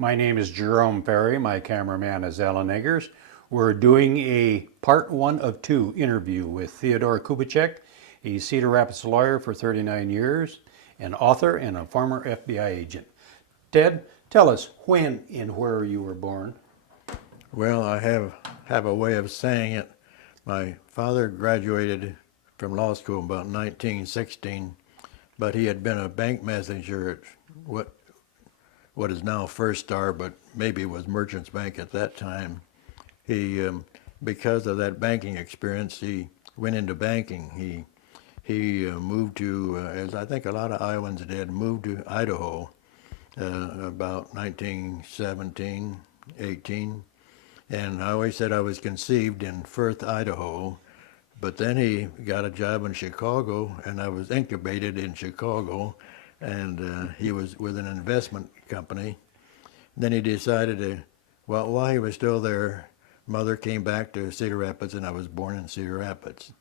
My name is Jerome Perry. My cameraman is Alan Eggers. We're doing a part one of two interview with Theodore Kubicek, a Cedar Rapids lawyer for 39 years, an author, and a former FBI agent. Ted, tell us when and where you were born. Well, I have a way of saying it. My father graduated from law school about 1916, but he had been a bank messenger at what is now First Star, but maybe was Merchants Bank at that time. He, because of that banking experience, he went into banking. He moved to, as I think a lot of Iowans did, moved to Idaho about 1917, 18. And I always said I was conceived in Firth, Idaho, but then he got a job in Chicago, and I was incubated in Chicago, and he was with an investment company. Then he decided to, well, while he was still there, mother came back to Cedar Rapids, and I was born in Cedar Rapids,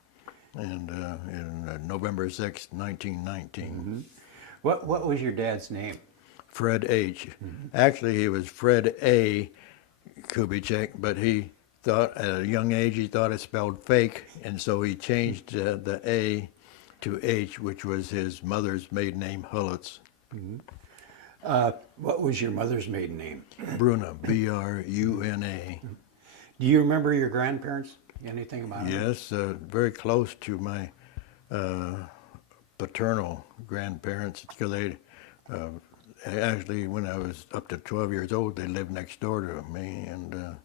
and in November 6, 1919. Mm-hmm. What was your dad's name? Fred H. Mm-hmm. Actually, he was Fred A. Kubicek, but he thought at a young age he thought it spelled fake, and so he changed the A to H, which was his mother's maiden name, Hullitz. Mm-hmm. What was your mother's maiden name? Bruna, B-R-U-N-A. Do you remember your grandparents? Anything about them? Yes, very close to my paternal grandparents, because they actually, when I was up to 12 years old, they lived next door to me, and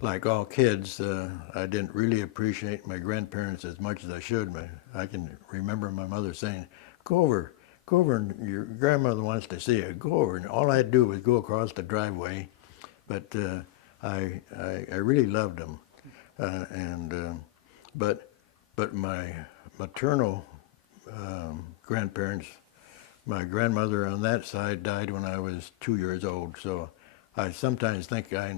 like all kids, I didn't really appreciate my grandparents as much as I should. I can remember my mother saying, go over, and your grandmother wants to see you, go over. And all I'd do was go across the driveway, but I really loved them. But my maternal grandparents, my grandmother on that side died when I was 2 years old, so I sometimes think I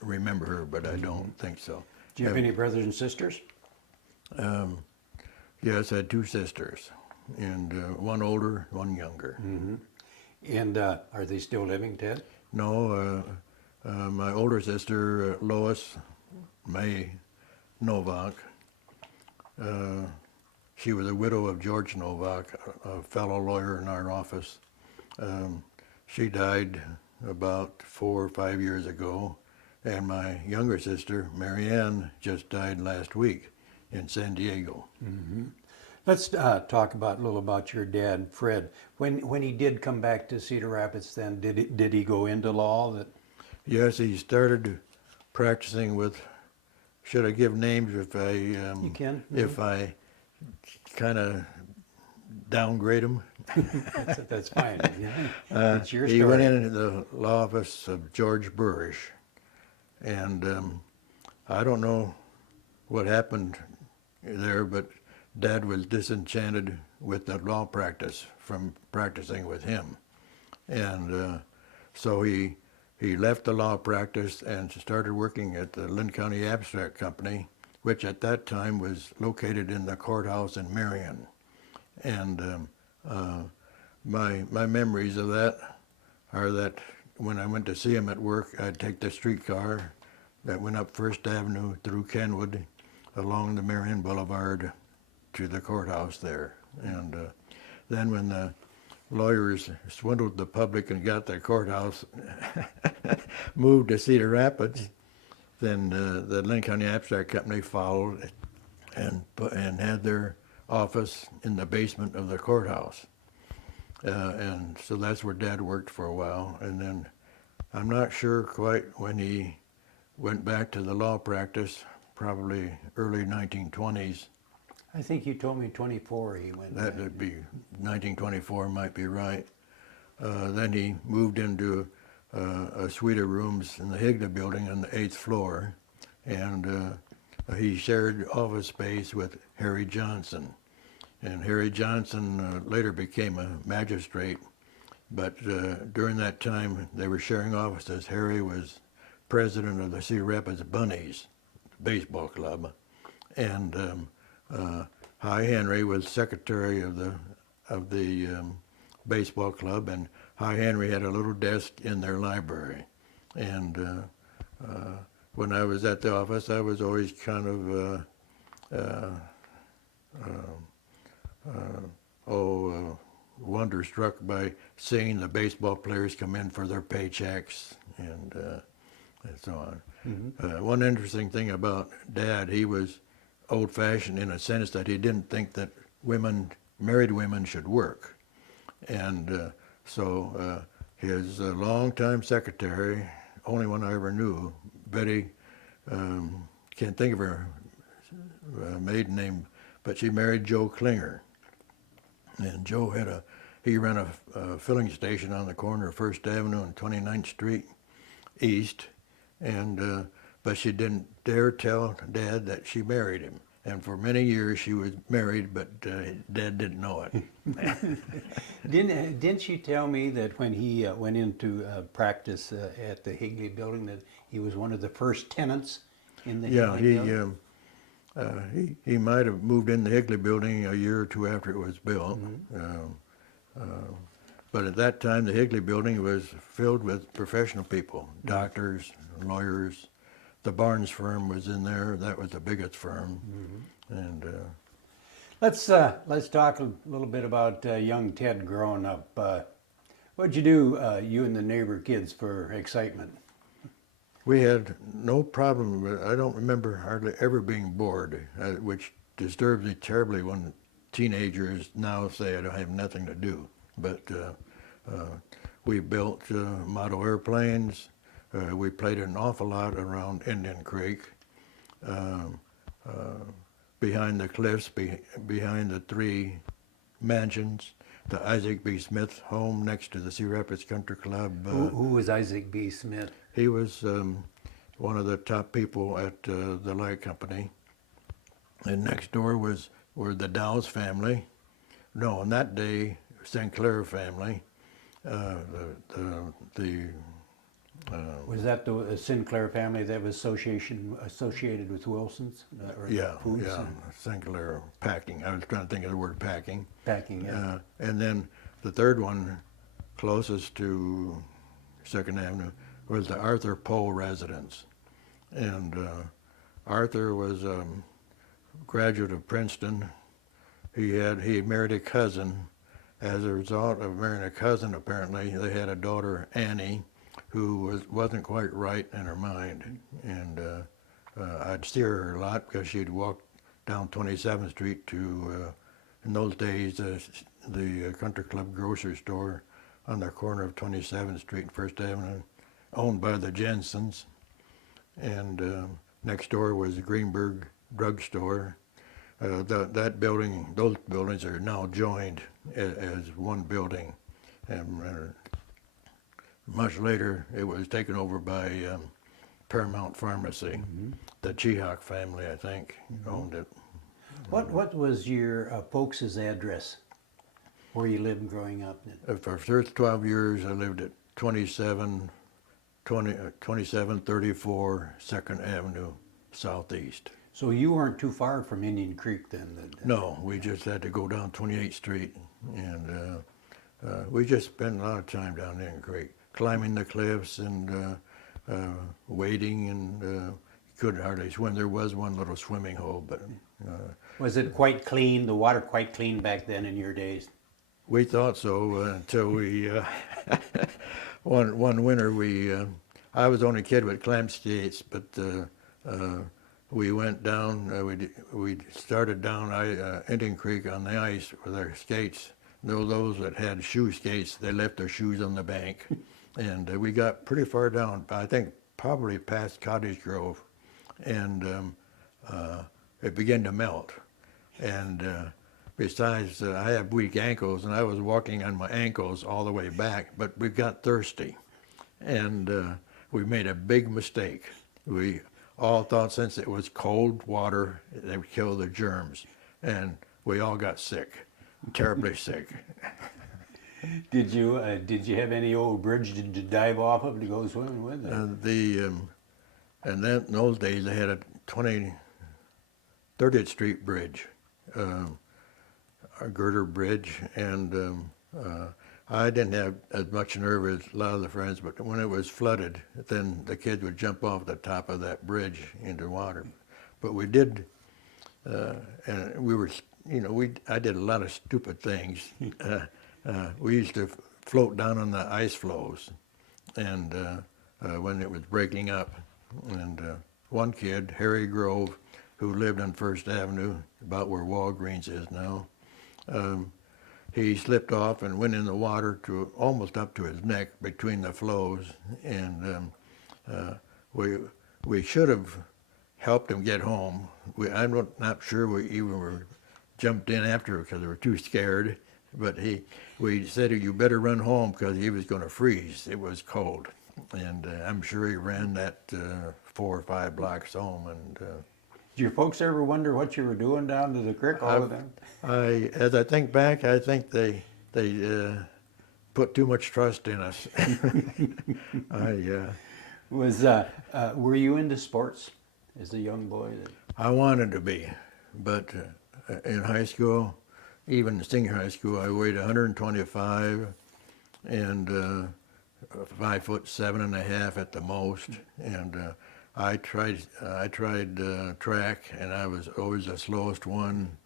remember her, but I don't think so. Do you have any brothers and sisters? Yes, I had two sisters, and one older, one younger. Mm-hmm. And are they still living, Ted? No, my older sister, Lois May Novak, she was a widow of George Novak, a fellow lawyer in our office. She died about 4 or 5 years ago, and my younger sister, Marianne, just died last week in San Diego. Mm-hmm. Let's talk a little about your dad, Fred. When he did come back to Cedar Rapids, then did he go into law? Yes, he started practicing with. Should I give names if I? You can. Mm-hmm. If I kind of downgrade him. That's fine. Yeah. It's your story. He went into the law office of George Burrish, and I don't know what happened there, but Dad was disenchanted with the law practice from practicing with him, and so he left the law practice and started working at the Linn County Abstract Company, which at that time was located in the courthouse in Marion. And my memories of that are that when I went to see him at work, I'd take the streetcar that went up First Avenue through Kenwood along the Marion Boulevard to the courthouse there. And then when the lawyers swindled the public and got the courthouse moved to Cedar Rapids, then the Linn County Abstract Company followed and had their office in the basement of the courthouse. And so that's where Dad worked for a while. And then I'm not sure quite when he went back to the law practice, probably early 1920s. I think you told me 24 he went That would be 1924, might be right. Then he moved into a suite of rooms in the Higna building on the 8th floor, and he shared office space with Harry Johnson. And Harry Johnson later became a magistrate, but during that time they were sharing offices. Harry was president of the Cedar Rapids Bunnies baseball club, and Hi Henry was secretary of the baseball club, and High Henry had a little desk in their library. And when I was at the office, I was always kind of, wonderstruck by seeing the baseball players come in for their paychecks and so on. One interesting thing about Dad, he was old-fashioned in a sense that he didn't think that married women should work. And so his longtime secretary, only one I ever knew, Betty, can't think of her maiden name, but she married Joe Klinger. And Joe he ran a filling station on the corner of First Avenue and 29th Street East, and but she didn't dare tell Dad that she married him. And for many years she was married, but Dad didn't know it. Didn't she tell me that when he went into practice at the Higley building that he was one of the first tenants in the Higley building? He might have moved in the Higley building a year or two after it was built. But at that time, the Higley building was filled with professional people, doctors, lawyers. The Barnes firm was in there. That was the biggest firm. And Let's talk a little bit about young Ted growing up. What'd you do, you and the neighbor kids, for excitement? we had no problem. I don't remember hardly ever being bored, which disturbs me terribly when teenagers now say I don't have nothing to do. But we built model airplanes. We played an awful lot around Indian Creek, behind the cliffs, behind the three mansions, the Isaac B. Smith home next to the Sea Rapids Country Club. Who was Isaac B. Smith? He was one of the top people at the light company. And next door were the Dow's family. No, on that day, St. Clair family. Was that the Sinclair family that was associated with Wilson's? Yeah, Foods yeah, St. Clair packing. I was trying to think of the word packing. Packing, yeah. And then the third one, closest to Second Avenue, was the Arthur Poe residence. And Arthur was a graduate of Princeton. He married a cousin. As a result of marrying a cousin, apparently, they had a daughter, Annie, who wasn't quite right in her mind. And I'd steer her a lot because she'd walk down 27th Street to, in those days, the Country Club grocery store on the corner of 27th Street and First Avenue, owned by the Jensens. And next door was the Greenberg drugstore. That building, those buildings are now joined as one building. And much later, it was taken over by Paramount Pharmacy. The Chehawk family, I think, owned it. What was your folks' address where you lived growing up? For the first 12 years, I lived at 2734 Second Avenue Southeast. So you weren't too far from Indian Creek then? No, we just had to go down 28th Street, and we just spent a lot of time down Indian Creek, climbing the cliffs and wading, and couldn't hardly swim. There was one little swimming hole, but... was it quite clean, the water quite clean back then in your days? We thought so until we... one winter, I was the only kid with clam skates, but we went down, we started down Indian Creek on the ice with our skates. Those that had shoe skates, they left their shoes on the bank. And we got pretty far down, I think probably past Cottage Grove. And it began to melt. And besides, I have weak ankles, and I was walking on my ankles all the way back, but we got thirsty. And we made a big mistake. We all thought since it was cold water, they would kill the germs. And we all got sick, terribly sick. Did you have any old bridge to dive off of to go swimming with? And then in those days, they had a 30th Street bridge, a girder bridge, and I didn't have as much nerve as a lot of the friends, but when it was flooded, then the kids would jump off the top of that bridge into water. But we did, and we were, I did a lot of stupid things. We used to float down on the ice floes, and when it was breaking up, and one kid, Harry Grove, who lived on First Avenue, about where Walgreens is now, he slipped off and went in the water to almost up to his neck between the floes, and we should have helped him get home. I'm not sure we even were jumped in after because we were too scared. But we said, you better run home because he was going to freeze. It was cold, and I'm sure he ran that 4 or 5 blocks home. And Did your folks ever wonder what you were doing down to the creek all the time? as I think back, I think they put too much trust in us. Were you into sports as a young boy? I wanted to be, but in high school, even senior high school, I weighed 125 and 5'7.5" at the most, and I tried track, and I was always the slowest one,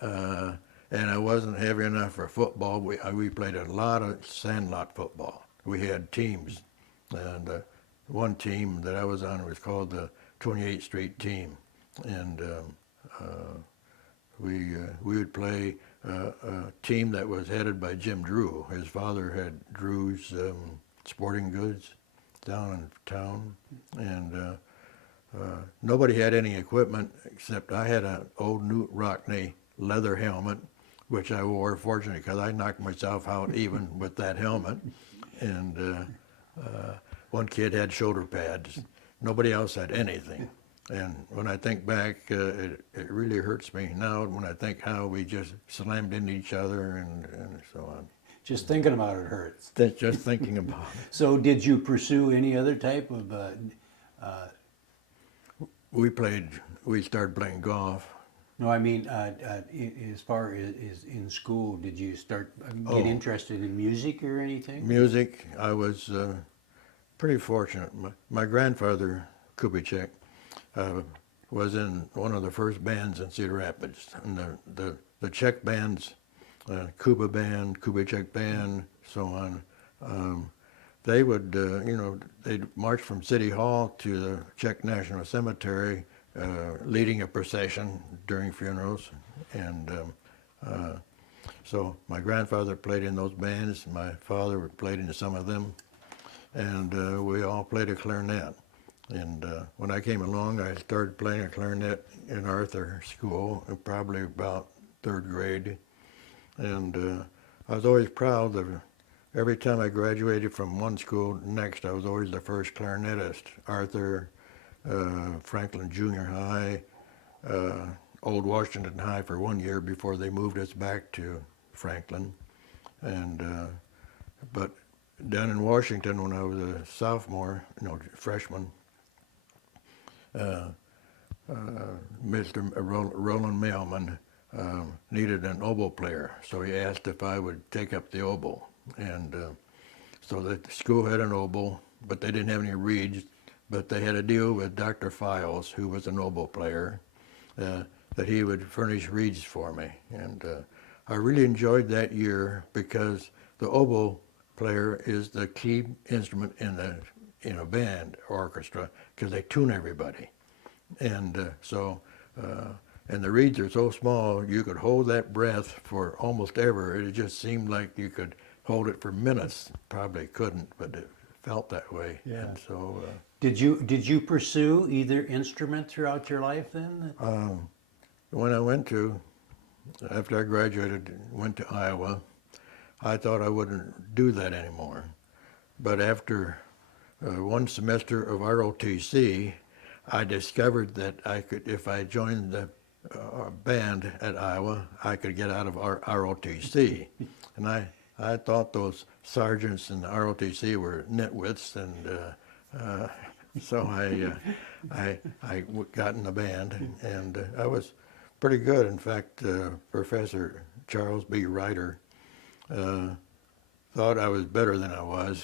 and I wasn't heavy enough for football. We played a lot of sandlot football. We had teams, and one team that I was on was called the 28th Street team, and we would play a team that was headed by Jim Drew. His father had Drew's Sporting Goods down in town, and nobody had any equipment except I had an old Newt Rockney leather helmet, which I wore, fortunately, because I knocked myself out even with that helmet. And one kid had shoulder pads. Nobody else had anything. And when I think back, it really hurts me now when I think how we just slammed into each other and so on. Just thinking about it hurts. Just thinking about it. So did you pursue any other type of We started playing golf. no, I mean, as far as in school, did you start get interested in music or anything? Music, I was pretty fortunate. My grandfather, Kubicek, was in one of the first bands in Cedar Rapids. And the Czech bands, Kuba band, Kubicek band, so on, they would, they'd march from City Hall to the Czech National Cemetery, leading a procession during funerals. And so my grandfather played in those bands. My father played in some of them. And we all played a clarinet. And when I came along, I started playing a clarinet in Arthur School, probably about 3rd grade. And I was always proud of every time I graduated from one school to next, I was always the first clarinetist. Arthur, Franklin Junior High, Old Washington High for 1 year before they moved us back to Franklin. And but down in Washington, when I was a sophomore, freshman, Mr. Roland Mailman needed an oboe player, so he asked if I would take up the oboe. And so the school had an oboe, but they didn't have any reeds, but they had a deal with Dr. Files, who was an oboe player, that he would furnish reeds for me. And I really enjoyed that year because the oboe player is the key instrument in a band orchestra because they tune everybody. And and the reeds are so small, you could hold that breath for almost ever. It just seemed like you could hold it for minutes. Probably couldn't, but it felt that way. Yeah. And so Did you pursue either instrument throughout your life then? when after I graduated, went to Iowa, I thought I wouldn't do that anymore. But after one semester of ROTC, I discovered that I could, if I joined the band at Iowa, I could get out of ROTC. And I thought those sergeants in the ROTC were nitwits, and so I got in the band, and I was pretty good. In fact, Professor Charles B. Ryder thought I was better than I was.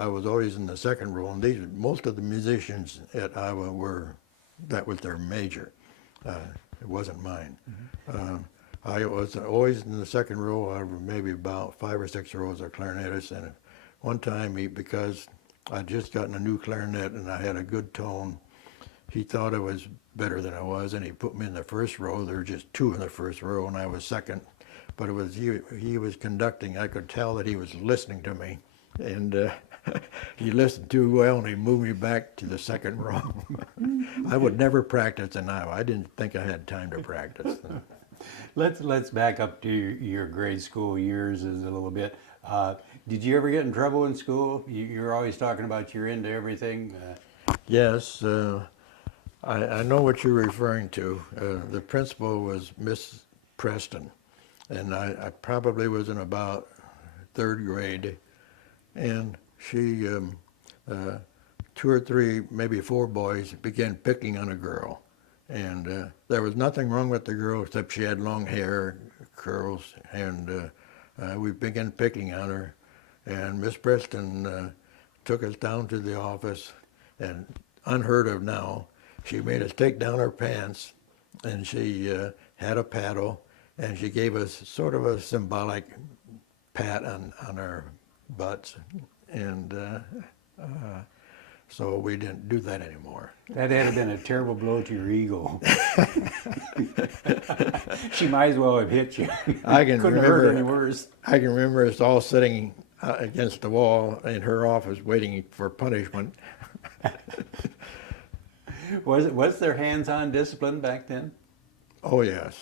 I was always in the second row, and most of the musicians at Iowa that was their major. It wasn't mine. I was always in the second row. I was maybe about 5 or 6 rows of clarinetists, and one time because I'd just gotten a new clarinet and I had a good tone, he thought I was better than I was, and he put me in the first row. There were just 2 in the first row, and I was second. But he was conducting. I could tell that he was listening to me, and he listened too well, and he moved me back to the second row. I would never practice in Iowa. I didn't think I had time to practice. Let's back up to your grade school years a little bit. Did you ever get in trouble in school? You're always talking about you're into everything. Yes, I know what you're referring to. The principal was Miss Preston, and I probably was in about 3rd grade, and she, 2 or 3, maybe 4 boys began picking on a girl. And there was nothing wrong with the girl except she had long hair, curls, and we began picking on her. And Miss Preston took us down to the office, and unheard of now, she made us take down our pants, and she had a paddle, and she gave us sort of a symbolic pat on our butts, and so we didn't do that anymore. That had been a terrible blow to your ego. She might as well have hit you. I can Couldn't have hurt any worse. I can remember us all sitting against the wall in her office waiting for punishment. Was there hands-on discipline back then? Oh yes,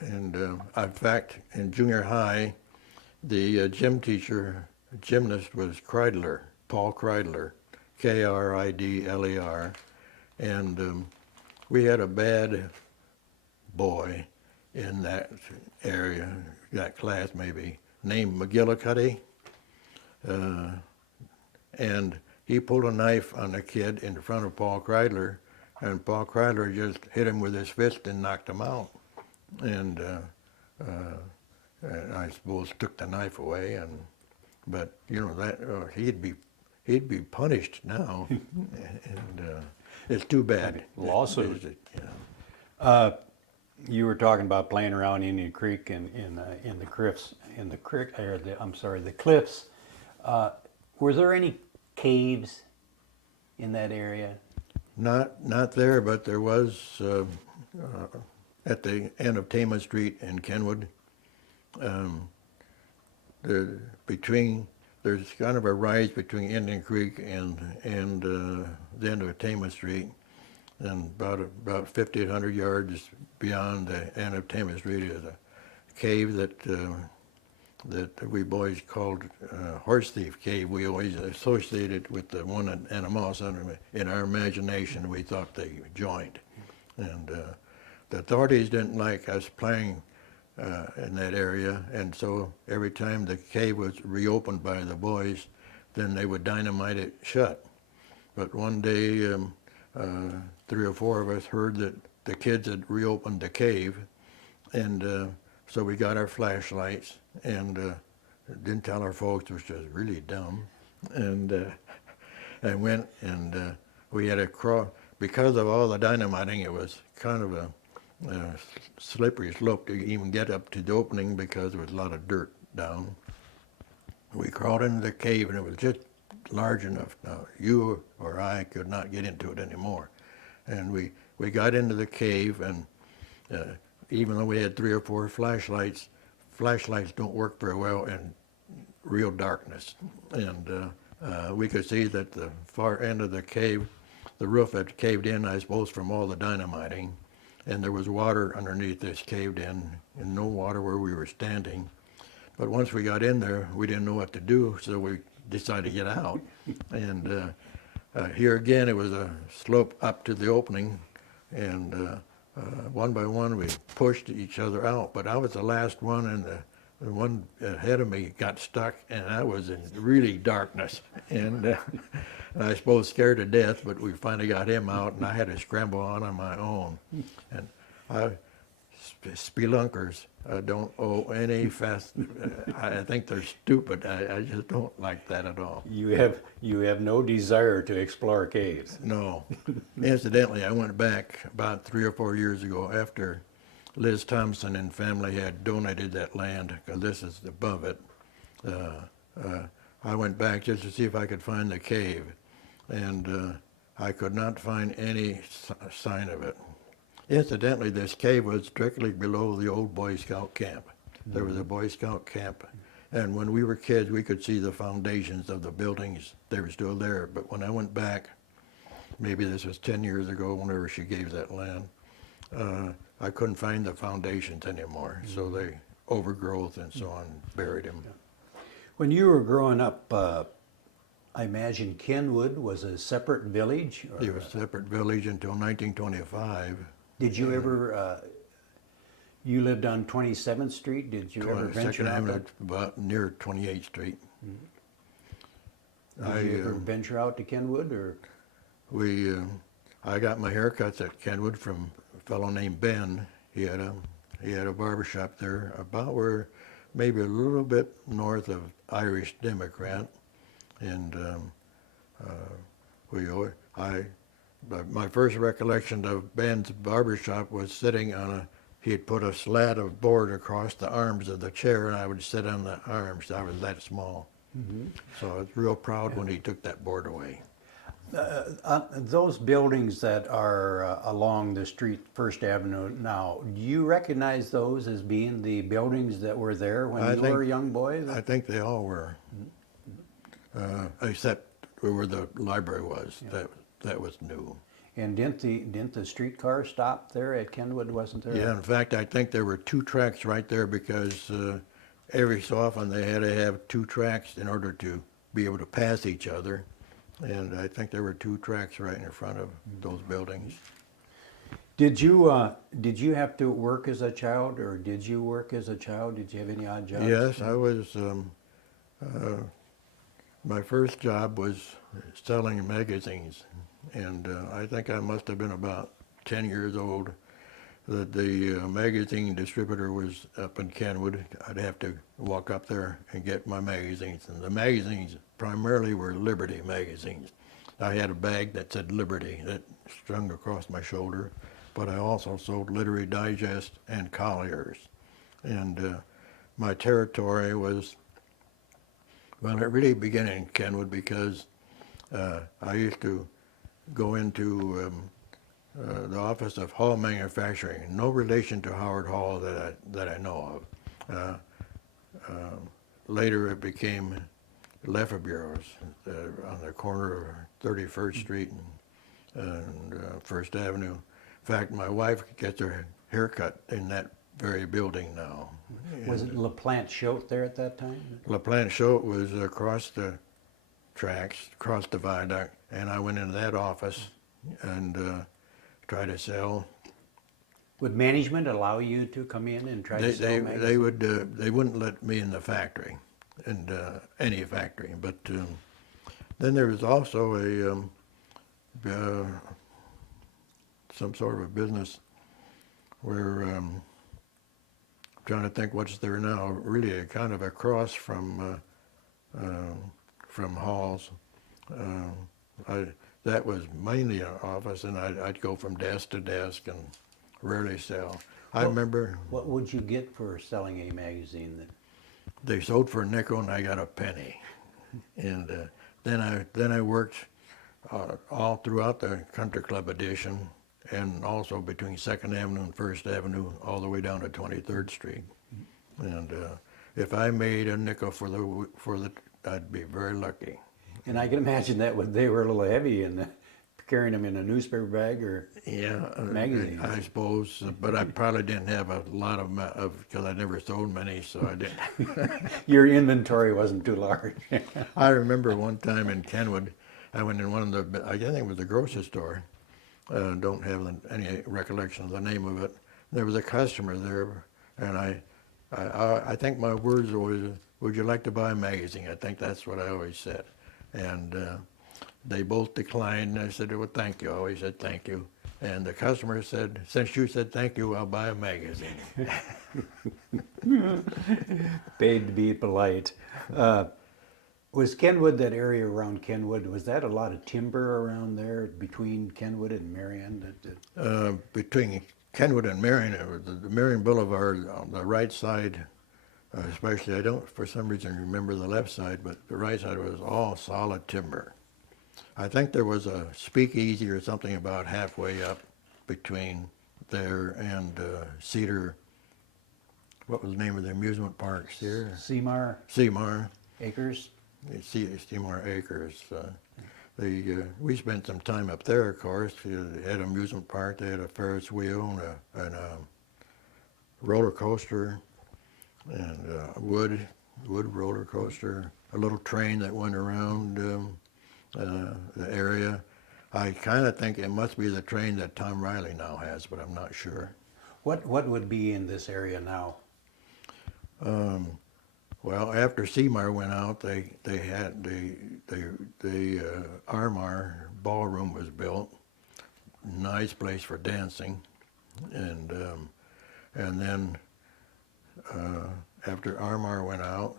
and in fact, in junior high, the gymnast was Kreidler, Paul Kreidler, Kridler, and we had a bad boy in that area, that class maybe, named McGillicuddy, and he pulled a knife on a kid in front of Paul Kreidler, and Paul Kreidler just hit him with his fist and knocked him out, and I suppose took the knife away, but you know that he'd be punished now, and it's too bad. Lawsuit. Yeah. You were talking about playing around Indian Creek and in the cliffs, the cliffs. Were there any caves in that area? Not there, but there was at the end of Tama Street in Kenwood. There's kind of a rise between Indian Creek and the end of Tama Street, and about 5,800 yards beyond the end of Tama Street is a cave that we boys called Horse Thief Cave. We always associated with the one at Anamosa. In our imagination, we thought they joined. And the authorities didn't like us playing in that area, and so every time the cave was reopened by the boys, then they would dynamite it shut. But one day, 3 or 4 of us heard that the kids had reopened the cave, and so we got our flashlights and didn't tell our folks, which was really dumb, and went, and we had a cross. Because of all the dynamiting, it was kind of a slippery slope to even get up to the opening because there was a lot of dirt down. We crawled into the cave, and it was just large enough. Now, you or I could not get into it anymore. And we got into the cave, and even though we had 3 or 4 flashlights don't work very well in real darkness. And we could see that the far end of the cave, the roof had caved in, I suppose, from all the dynamiting. And there was water underneath this caved in, and no water where we were standing. But once we got in there, we didn't know what to do, so we decided to get out. And here again, it was a slope up to the opening, and one by one we pushed each other out. But I was the last one, and the one ahead of me got stuck, and I was in really darkness. And I suppose scared to death, but we finally got him out, and I had to scramble on my own. And I spelunkers. I don't owe any fast. I think they're stupid. I just don't like that at all. You have no desire to explore caves. No. Incidentally, I went back about 3 or 4 years ago after Liz Thompson and family had donated that land, because this is above it. I went back just to see if I could find the cave, and I could not find any sign of it. Incidentally, this cave was directly below the old Boy Scout camp. There was a Boy Scout camp, and when we were kids, we could see the foundations of the buildings. They were still there, but when I went back, maybe this was 10 years ago, whenever she gave that land, I couldn't find the foundations anymore, so they overgrowth and so on buried them. When you were growing up, I imagine Kenwood was a separate village? Or It was a separate village until 1925. did you ever, you lived on 27th Street, did you ever venture Second out? Avenue, about near 28th Street. Did you ever venture out to Kenwood, or? I got my haircuts at Kenwood from a fellow named Ben. He had a barber shop there, about where, maybe a little bit north of Irish Democrat, and my first recollection of Ben's barber shop was sitting on he had put a slat of board across the arms of the chair, and I would sit on the arms. I was that small. So I was real proud when he took that board away. Those buildings that are along the street, First Avenue now, do you recognize those as being the buildings that were there when you were a young boy? I think they all were, except where the library was. That was new. And didn't the streetcar stop there at Kenwood, wasn't there? Yeah, in fact, I think there were 2 tracks right there, because every so often they had to have 2 tracks in order to be able to pass each other. And I think there were 2 tracks right in front of those buildings. Did you have to work as a child, or did you work as a child? Did you have any odd jobs? Yes, I was. My first job was selling magazines, and I think I must have been about 10 years old. The magazine distributor was up in Kenwood. I'd have to walk up there and get my magazines, and the magazines primarily were Liberty magazines. I had a bag that said Liberty that strung across my shoulder, but I also sold Literary Digest and Collier's. And my territory was, well, it really began in Kenwood, because I used to go into the office of Hall Manufacturing, no relation to Howard Hall that I know of. Later it became Lefebureau's on the corner of 31st Street and First Avenue. In fact, my wife gets her haircut in that very building now. Was it LaPlante Choate there at that time? LaPlante Choate was across the tracks, across the viaduct, and I went into that office and tried to sell. Would management allow you to come in and try to sell magazines? They wouldn't let me in the factory, and any factory. But then there was also some sort of a business where trying to think what's there now. Really, a kind of across from Hall's. That was mainly an office, and I'd go from desk to desk and rarely sell. I remember. What would you get for selling a magazine? They sold for a nickel, and I got a penny. And then I worked all throughout the Country Club edition, and also between 2nd Avenue and 1st Avenue, all the way down to 23rd Street. And if I made a nickel for the, I'd be very lucky. And I can imagine that they were a little heavy in carrying them in a newspaper bag or magazines. I suppose, but I probably didn't have a lot of because I never sold many, so I didn't. Your inventory wasn't too large. I remember one time in Kenwood, I went in one of the, I think it was the grocery store. Don't have any recollection of the name of it. There was a customer there, and I think my words always, "Would you like to buy a magazine?" I think that's what I always said. And they both declined, and I said, "Well, thank you." I always said thank you. And the customer said, since you said thank you, I'll buy a magazine. Paid to be polite. Was Kenwood, that area around Kenwood, was that a lot of timber around there between Kenwood and Marion? Between Kenwood and Marion, the Marion Boulevard on the right side, especially, I don't for some reason remember the left side, but the right side was all solid timber. I think there was a speakeasy or something about halfway up between there and Cedar. What was the name of the amusement park? Seymour Seymour. Acres? Seymour Acres. We spent some time up there, of course. They had an amusement park. They had a Ferris wheel and a roller coaster and a wood roller coaster. A little train that went around the area. I kind of think it must be the train that Tom Riley now has, but I'm not sure. What would be in this area now? Well, after Seymour went out, the Armar ballroom was built. Nice place for dancing, and then after Armar went out,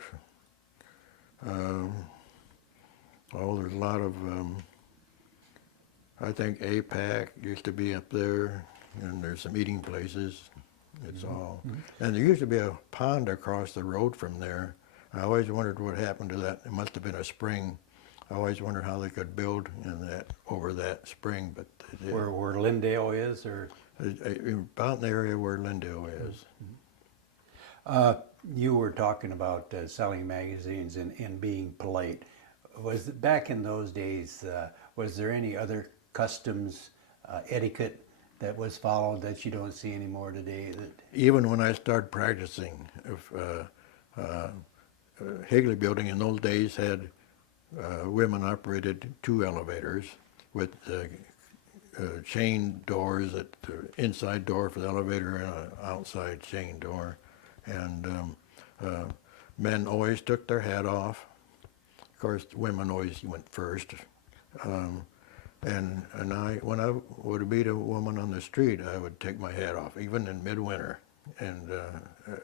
there's a lot of I think APAC used to be up there, and there's some eating places. It's all, and there used to be a pond across the road from there. I always wondered what happened to that. It must have been a spring. I always wondered how they could build in that over that spring, but they did. Where Lindale is, or About in the area where Lindale is. you were talking about selling magazines and being polite. Was it, back in those days, was there any other customs etiquette that was followed that you don't see anymore today? Even when I started practicing, Higley Building in those days had women operated 2 elevators with chain doors at the inside door for the elevator and an outside chain door. And men always took their hat off. Of course, women always went first. And when I would meet a woman on the street, I would take my hat off, even in midwinter. And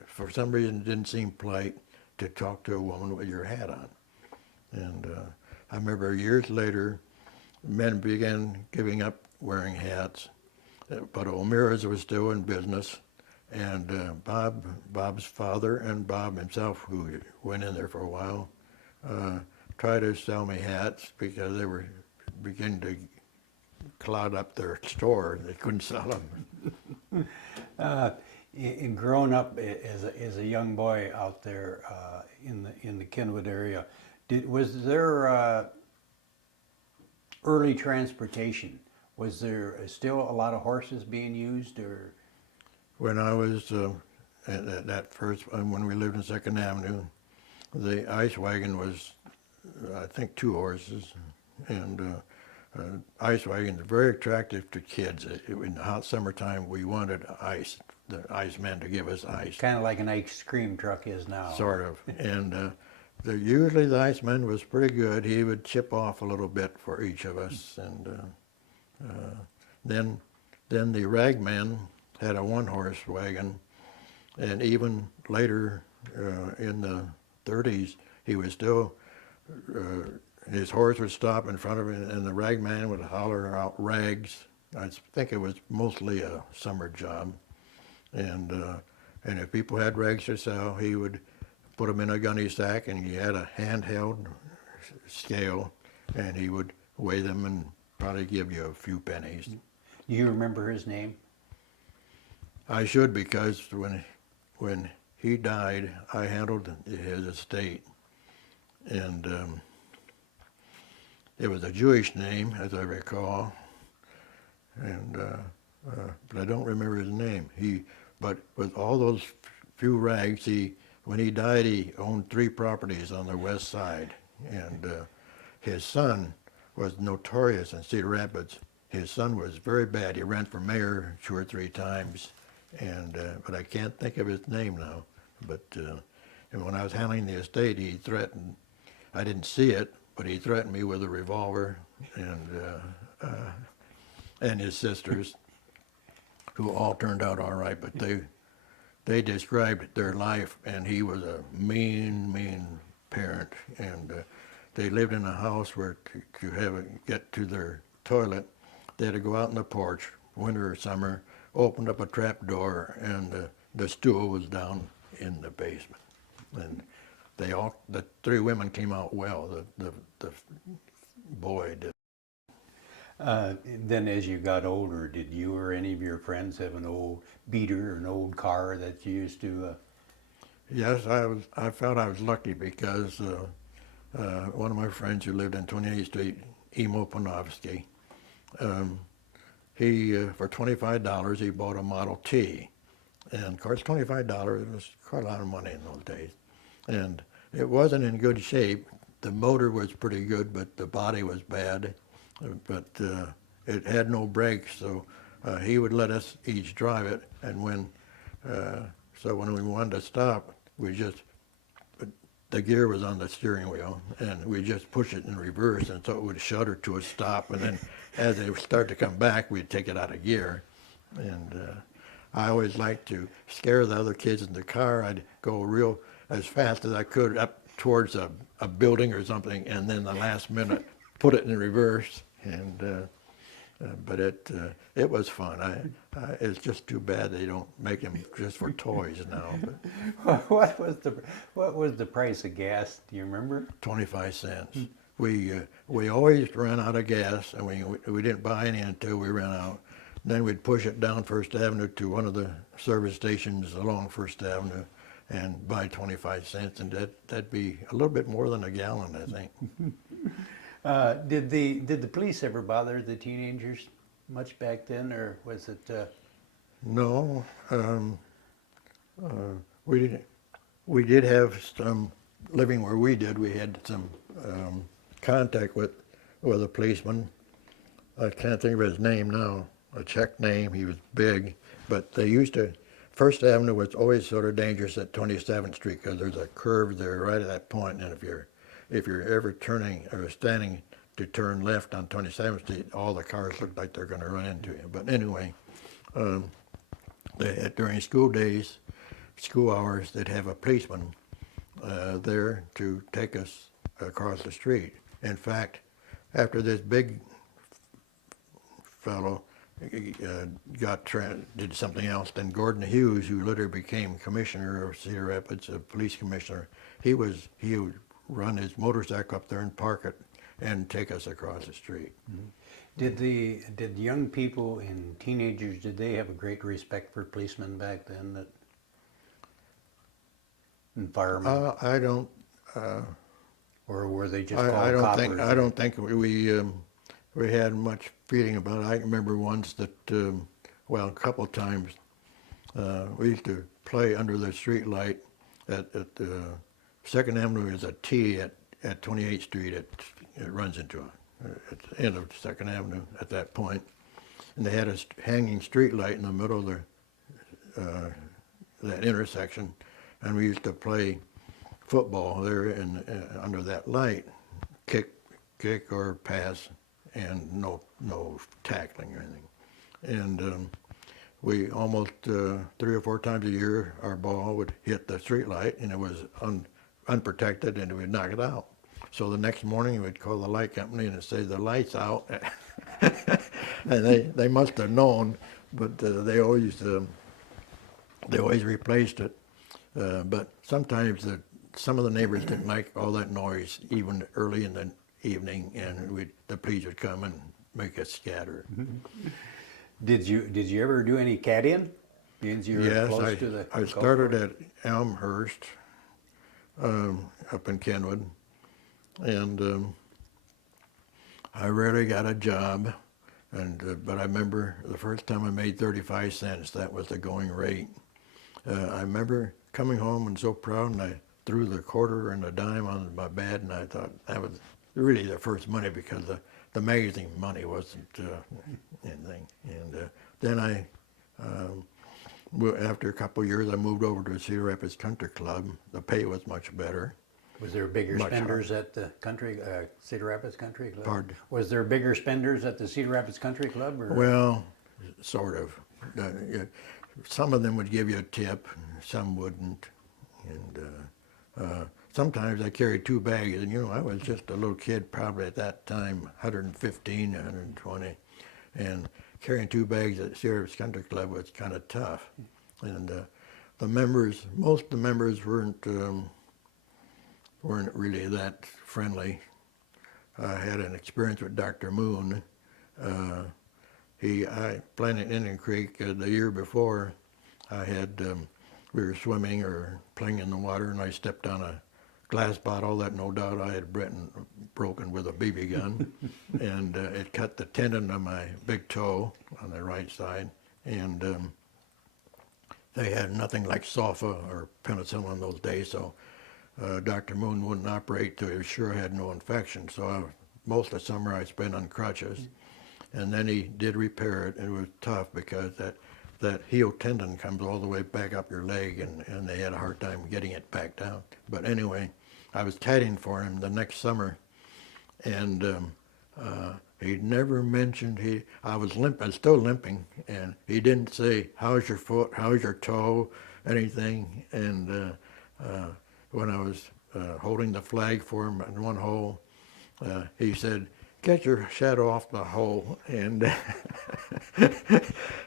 for some reason, it didn't seem polite to talk to a woman with your hat on. And I remember years later, men began giving up wearing hats, but O'Meara's was still in business. And Bob's father and Bob himself, who went in there for a while, tried to sell me hats because they were beginning to clog up their store. They couldn't sell them. In growing up as a young boy out there in the Kenwood area, was there early transportation? Was there still a lot of horses being used, or? When I was at that first, when we lived in Second Avenue, the ice wagon was, I think, 2 horses, and ice wagons are very attractive to kids. In the hot summertime, we wanted ice, the iceman to give us ice. Kind of like an ice cream truck is now. Sort of. And usually the iceman was pretty good. He would chip off a little bit for each of us. And then the ragman had a 1-horse wagon. And even later in the 30s, he was still, his horse would stop in front of him and the ragman would holler out rags. I think it was mostly a summer job. And if people had rags to sell, he would put them in a gunny sack, and he had a handheld scale, and he would weigh them and probably give you a few pennies. Do you remember his name? I should, because when he died, I handled his estate, and it was a Jewish name, as I recall, and but I don't remember his name. But with all those few rags, when he died, he owned 3 properties on the west side, and his son was notorious in Cedar Rapids. His son was very bad. He ran for mayor 2 or 3 times, and but I can't think of his name now. But and when I was handling the estate, he threatened. I didn't see it, but he threatened me with a revolver and his sisters. who all turned out all right, but they described their life, and he was a mean parent, and they lived in a house where get to their toilet, they had to go out on the porch, winter or summer, opened up a trap door, and the stool was down in the basement. And the three women came out well. The boy did. Then as you got older, did you or any of your friends have an old beater or an old car that you used to? Yes, I felt I was lucky because one of my friends who lived in 28th Street, Emo Panofsky, he for $25 he bought a Model T, and of course $25 was quite a lot of money in those days, and it wasn't in good shape. The motor was pretty good, but the body was bad, but it had no brakes, so he would let us each drive it, and when we wanted to stop, the gear was on the steering wheel, and we just push it in reverse, and so it would shudder to a stop, and then as it would start to come back, we'd take it out of gear. And I always liked to scare the other kids in the car. I'd go real as fast as I could up towards a building or something, and then the last minute put it in reverse. And but it was fun. It's just too bad they don't make them just for toys now. But What was the price of gas? Do you remember? 25 cents. We always ran out of gas, and we didn't buy any until we ran out. Then we'd push it down First Avenue to one of the service stations along First Avenue and buy 25 cents, and that'd be a little bit more than a gallon, I think. Did the police ever bother the teenagers much back then, or was it? No, we didn't. We did have some living where we did. We had some contact with a policeman. I can't think of his name now. A Czech name. He was big, but they used to. First Avenue was always sort of dangerous at 27th Street because there's a curve there right at that point, and if you're ever turning or standing to turn left on 27th Street, all the cars look like they're going to run into you. But anyway, during school hours, they'd have a policeman there to take us across the street. In fact, after this big fellow did something else, then Gordon Hughes, who later became commissioner of Cedar Rapids, a police commissioner, he would run his motorcycle up there and park it and take us across the street. Mm-hmm. Did young people and teenagers, did they have a great respect for policemen back then? And firemen? I don't. Or were they just I called don't think. coppers? I don't think we had much feeling about it. I remember once that, a couple of times, we used to play under the street light at Second Avenue is a T at 28th Street. It runs into at the end of Second Avenue at that point, and they had a hanging street light in the middle of that intersection, and we used to play football there under that light, kick or pass, and no tackling or anything. And we almost 3 or 4 times a year, our ball would hit the street light, and it was unprotected, and we'd knock it out. So the next morning, we'd call the light company and say the light's out, and they must have known, but they always replaced it. But sometimes some of the neighbors didn't like all that noise, even early in the evening, and the police would come and make us scatter. Did you ever do any caddying? Being you were Yes, close to the I started at Elmhurst up in Kenwood, and I rarely got a job, but I remember the first time I made 35 cents. That was the going rate. I remember coming home and so proud, and I threw the quarter and a dime on my bed, and I thought that was really the first money because the magazine money wasn't anything. And then after a couple of years, I moved over to Cedar Rapids Country Club. The pay was much better. Was there bigger spenders at the Cedar Rapids Country Club? Pardon? Was there bigger spenders at the Cedar Rapids Country Club? Or? Well, sort of. Yeah, some of them would give you a tip, some wouldn't. And sometimes I carried 2 bags, and I was just a little kid, probably at that time, 115, 120, and carrying 2 bags at Sierra's Country Club was kind of tough. And most of the members weren't really that friendly. I had an experience with Dr. Moon. I planted Indian Creek the year before. We were swimming or playing in the water, and I stepped on a glass bottle that no doubt I had broken with a BB gun, and it cut the tendon of my big toe on the right side, and they had nothing like Sulfa or penicillin those days, so Dr. Moon wouldn't operate till he was sure I had no infection. So most of the summer I spent on crutches, and then he did repair it, and it was tough because that heel tendon comes all the way back up your leg, and they had a hard time getting it back down. But anyway, I was caddying for him the next summer, and he never mentioned I was still limping, and he didn't say, "How's your foot? How's your toe?" anything. And when I was holding the flag for him in one hole, he said, "Get your shadow off the hole," and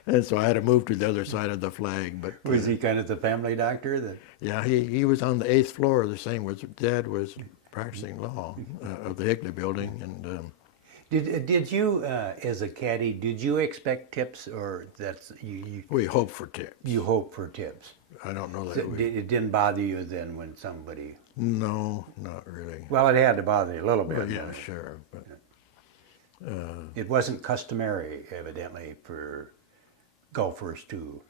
and so I had to move to the other side of the flag. But Was he kind of the family doctor? That yeah, he was on the 8th floor. The same was Dad was practicing law of the Higley building, and did you, as a caddy, did you expect tips, or that's we hoped for tips. you hope for tips? I don't know So that it didn't bother you then when somebody? No, not really. Well, it had to bother you a little bit. Well, yeah, sure, but It wasn't customary, evidently, for golfers to.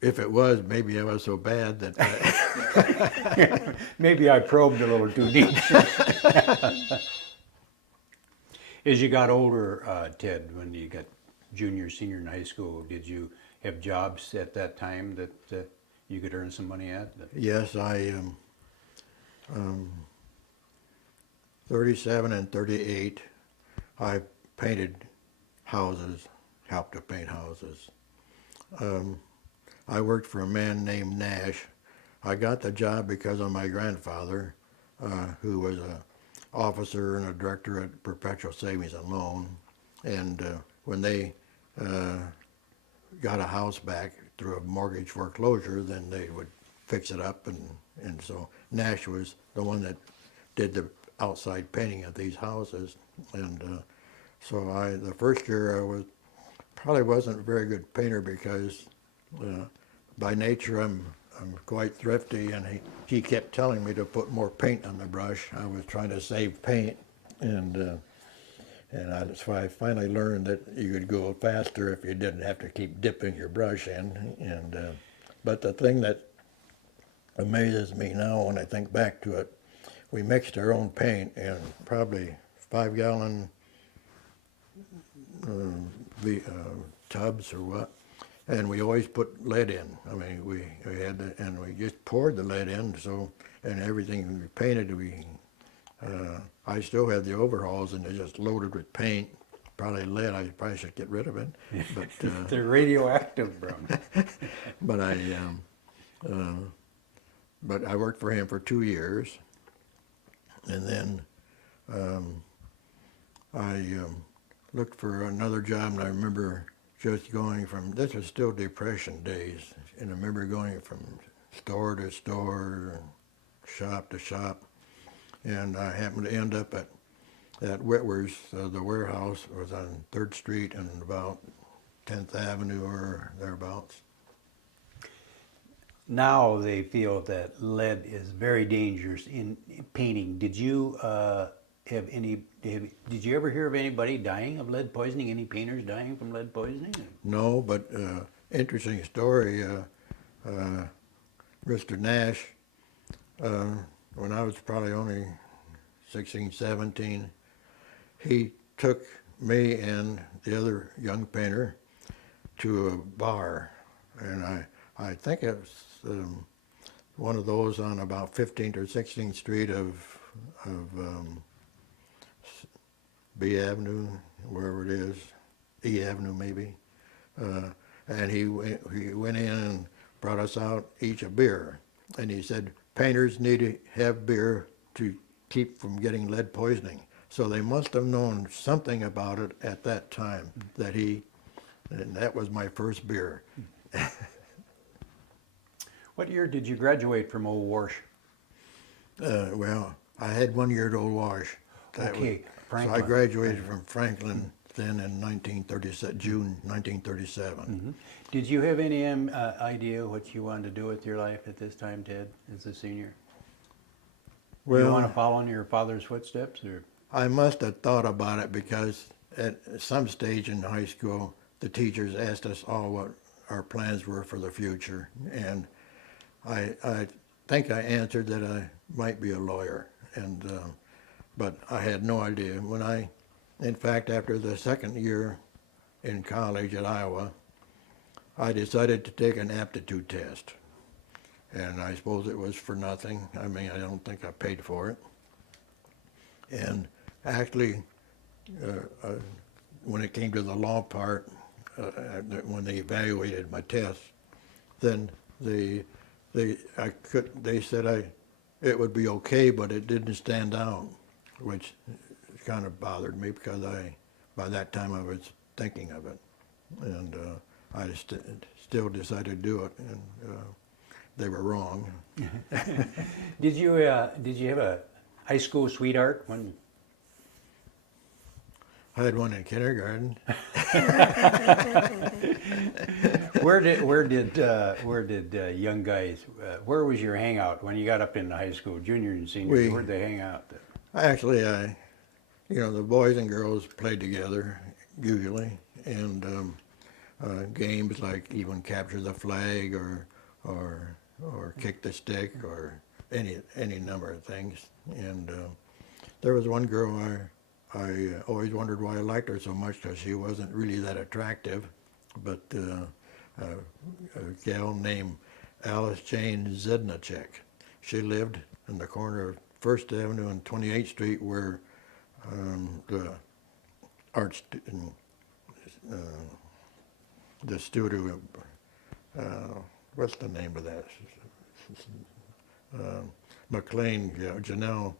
if it was, maybe I was so bad that Maybe I probed a little too deep. As you got older, Ted, when you got junior, senior in high school, did you have jobs at that time that you could earn some money at? yes, I 37 and 38, I painted houses, helped to paint houses. I worked for a man named Nash. I got the job because of my grandfather, who was an officer and a director at Perpetual Savings and Loan. And when they got a house back through a mortgage foreclosure, then they would fix it up. And so Nash was the one that did the outside painting of these houses. And so the first year probably wasn't a very good painter because by nature I'm quite thrifty, and he kept telling me to put more paint on the brush. I was trying to save paint, and that's why I finally learned that you could go faster if you didn't have to keep dipping your brush in. But the thing that amazes me now when I think back to it, we mixed our own paint in probably 5-gallon tubs or what, and we always put lead in. I mean, we had and we just poured the lead in. So, and everything we painted, I still had the overhauls, and they're just loaded with paint. Probably lead. I probably should get rid of it, but They're radioactive, bro. but I worked for him for 2 years, and then I looked for another job, and I remember just going from, this was still Depression days, and I remember going from store to store, shop to shop, and I happened to end up at Whitworth's. The warehouse was on 3rd Street and about 10th Avenue or thereabouts. Now they feel that lead is very dangerous in painting. Did you did you ever hear of anybody dying of lead poisoning? Any painters dying from lead poisoning? No, but interesting story. Mr. Nash, when I was probably only 16, 17, he took me and the other young painter to a bar, and I think it was one of those on about 15th or 16th Street of B Avenue, wherever it is, E Avenue maybe. and he went in and brought us out each a beer, and he said painters need to have beer to keep from getting lead poisoning. So they must have known something about it at that time and that was my first beer. What year did you graduate from Old Warsh? Well, I had 1 year at Old Wash. Okay, So Franklin. I graduated from Franklin then in 1937, June 1937. Did you have any idea what you wanted to do with your life at this time, Ted, as a senior? Do you want to follow in your father's footsteps, or? I must have thought about it because at some stage in high school, the teachers asked us all what our plans were for the future, and I think I answered that I might be a lawyer, but I had no idea. In fact, after the second year in college at Iowa, I decided to take an aptitude test, and I suppose it was for nothing. I mean, I don't think I paid for it. And actually, when it came to the law part, when they evaluated my test, then they said it would be okay, but it didn't stand out, which kind of bothered me because by that time I was thinking of it, and I still decided to do it, and they were wrong. Did you have a high school sweetheart when? I had one in kindergarten. Where did young guys? Where was your hangout when you got up into high school, junior and senior? Where'd they hang out? Actually, the boys and girls played together usually, and games like even capture the flag or kick the stick or any number of things. And there was one girl I always wondered why I liked her so much, because she wasn't really that attractive, but a gal named Alice Jane Zednicek. She lived in the corner of First Avenue and 28th Street, where the the studio, what's the name of that? McLean, Janelle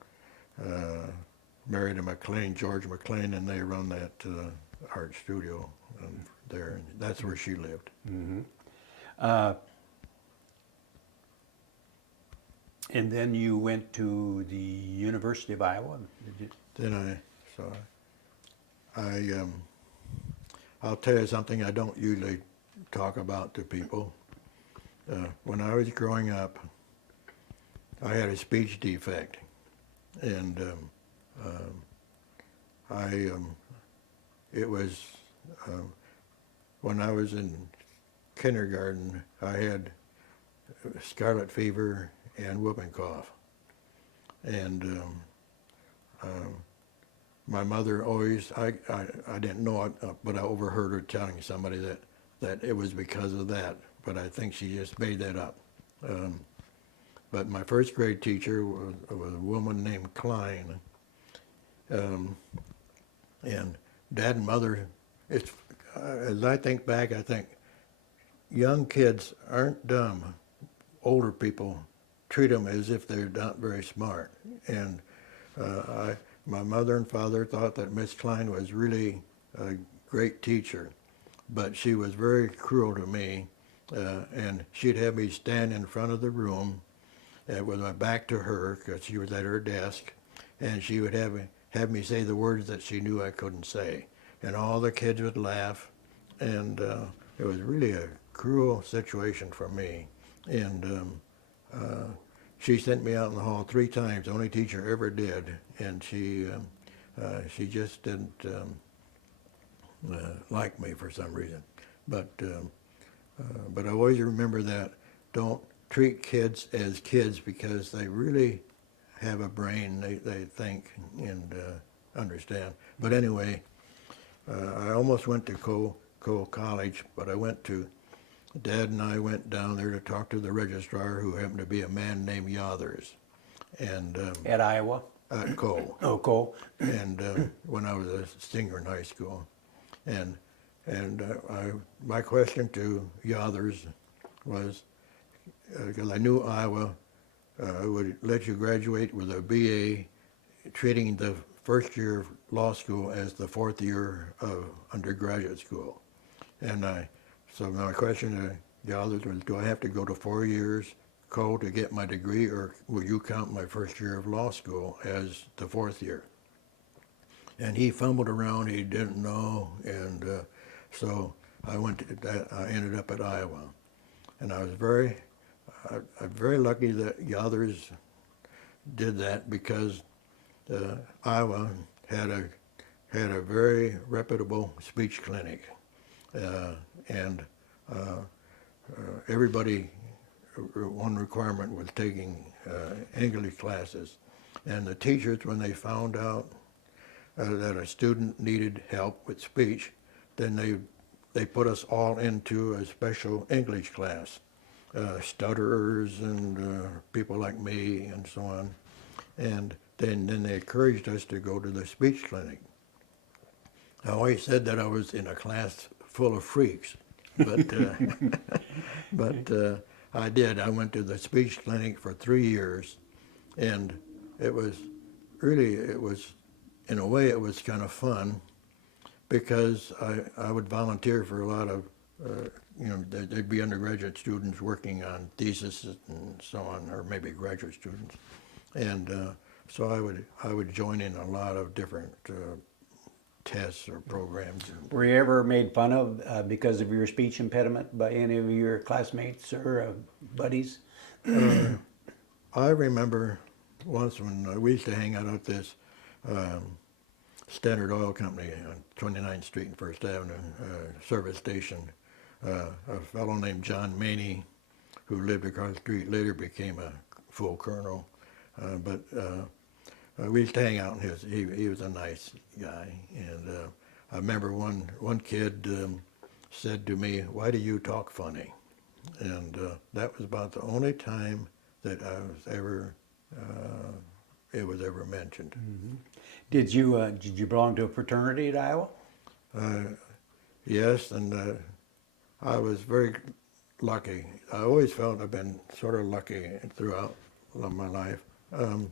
married a McLean, George McLean, and they run that art studio there. And that's where she lived. Mm-hmm. And then you went to the University of Iowa. Then I'll tell you something I don't usually talk about to people. When I was growing up, I had a speech defect, and it was when I was in kindergarten. I had scarlet fever and whooping cough, and my mother always, I didn't know it, but I overheard her telling somebody that it was because of that, but I think she just made that up. But my first grade teacher was a woman named Klein, and Dad and Mother, as I think back, I think young kids aren't dumb. Older people treat them as if they're not very smart. And my mother and father thought that Miss Klein was really a great teacher, but she was very cruel to me, and she'd have me stand in front of the room with my back to her, because she was at her desk, and she would have me say the words that she knew I couldn't say, and all the kids would laugh, and it was really a cruel situation for me. And she sent me out in the hall 3 times, the only teacher ever did, and she just didn't like me for some reason. But I always remember that, don't treat kids as kids, because they really have a brain, they think and understand. But anyway, I almost went to Cole College, but Dad and I went down there to talk to the registrar, who happened to be a man named Yothers. And At Iowa? At Cole. Oh, Cole. And when I was a senior in high school. And And my question to Yothers was, because I knew Iowa would let you graduate with a BA, treating the first year of law school as the fourth year of undergraduate school. And so my question to Yothers was, do I have to go to 4 years to get my degree, or will you count my first year of law school as the fourth year? And he fumbled around, he didn't know, and so I ended up at Iowa. And I was very lucky that Yothers did that, because Iowa had a very reputable speech clinic, and everybody, one requirement was taking English classes, and the teachers, when they found out that a student needed help with speech, then they put us all into a special English class, stutterers and people like me and so on. And then they encouraged us to go to the speech clinic. I always said that I was in a class full of freaks, but but I did. I went to the speech clinic for 3 years, and it was in a way it was kind of fun, because I would volunteer for a lot of there'd be undergraduate students working on theses and so on, or maybe graduate students, and so I would join in a lot of different tests or programs. Were you ever made fun of because of your speech impediment by any of your classmates or buddies? I remember once when we used to hang out at this Standard Oil Company on 29th Street and First Avenue service station. A fellow named John Maney, who lived across the street, later became a full colonel. But we used to hang out in he was a nice guy. And I remember one kid said to me, "Why do you talk funny?" And that was about the only time that it was ever mentioned. Mm-hmm. Did you belong to a fraternity at Iowa? Yes, and I was very lucky. I always felt I've been sort of lucky throughout my life. I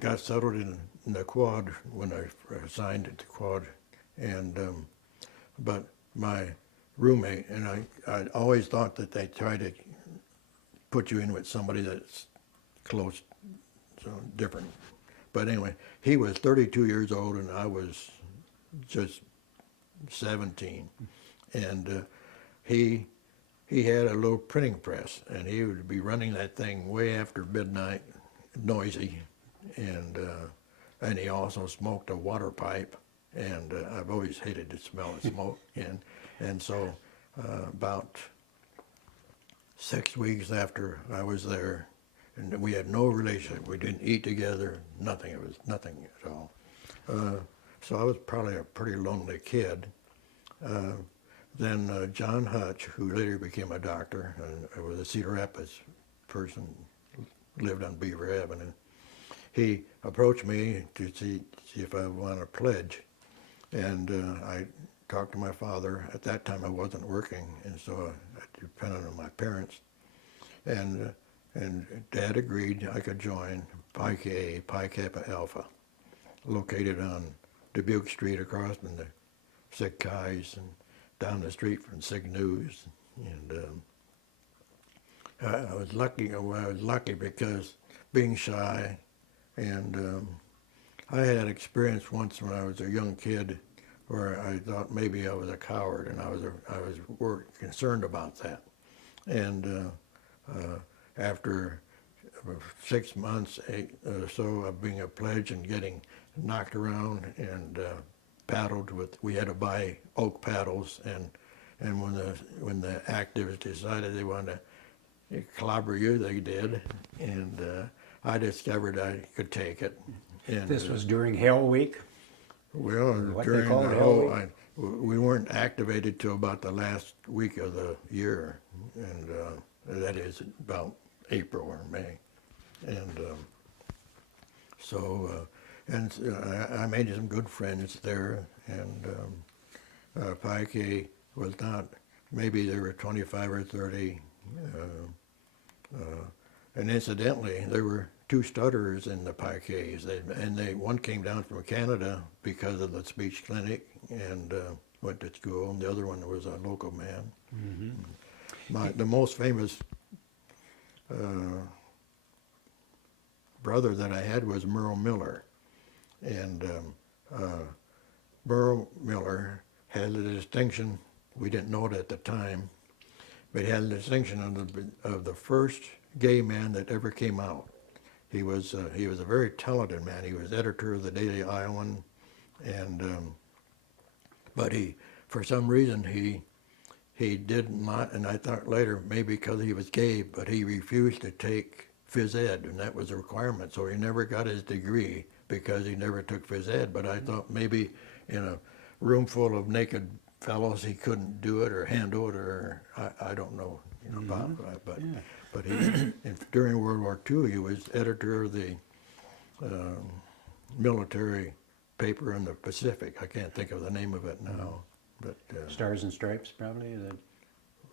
got settled in the quad when I signed at the quad, and but my roommate and I always thought that they try to put you in with somebody that's close, so different. But anyway, he was 32 years old and I was just 17, and he had a little printing press, and he would be running that thing way after midnight, noisy, and he also smoked a water pipe, and I've always hated the smell of smoke, and so about 6 weeks after I was there, and we had no relationship. We didn't eat together, nothing. It was nothing at all. So I was probably a pretty lonely kid. Then John Hutch, who later became a doctor, was a Cedar Rapids person, lived on Beaver Avenue. He approached me to see if I want to pledge, and I talked to my father. At that time I wasn't working, and so I depended on my parents. And Dad agreed I could join Pi K, Pi Kappa Alpha, located on Dubuque Street across from the Sig Chi's and down the street from Sig News. And I was lucky because being shy, and I had experience once when I was a young kid where I thought maybe I was a coward, and I was concerned about that. And after 6 months or so of being a pledge and getting knocked around and paddled with, we had to buy oak paddles, and when the activists decided they wanted to clobber you, they did, and I discovered I could take it. And This was during Hell Week? well, What during they call the it, whole, Hell we weren't activated till about the last week of the year, and that is about April or May. And so And I made some good friends there, and Paike was not, maybe there were 25 or 30. And incidentally, there were two stutterers in the Pikes, one came down from Canada because of the speech clinic and went to school, and the other one was a local man. The most famous brother that I had was Merle Miller, and Merle Miller had the distinction, we didn't know it at the time, but he had the distinction of the first gay man that ever came out. He was a very talented man. He was editor of the Daily Iowan, and but for some reason he did not, and I thought later maybe because he was gay, but he refused to take phys ed, and that was a requirement. So he never got his degree because he never took phys ed. But I thought maybe in a room full of naked fellows he couldn't do it or handle it, or I don't know, about that. But he, during World War II, he was editor of the military paper in the Pacific. I can't think of the name of it now, but Stars and Stripes, probably.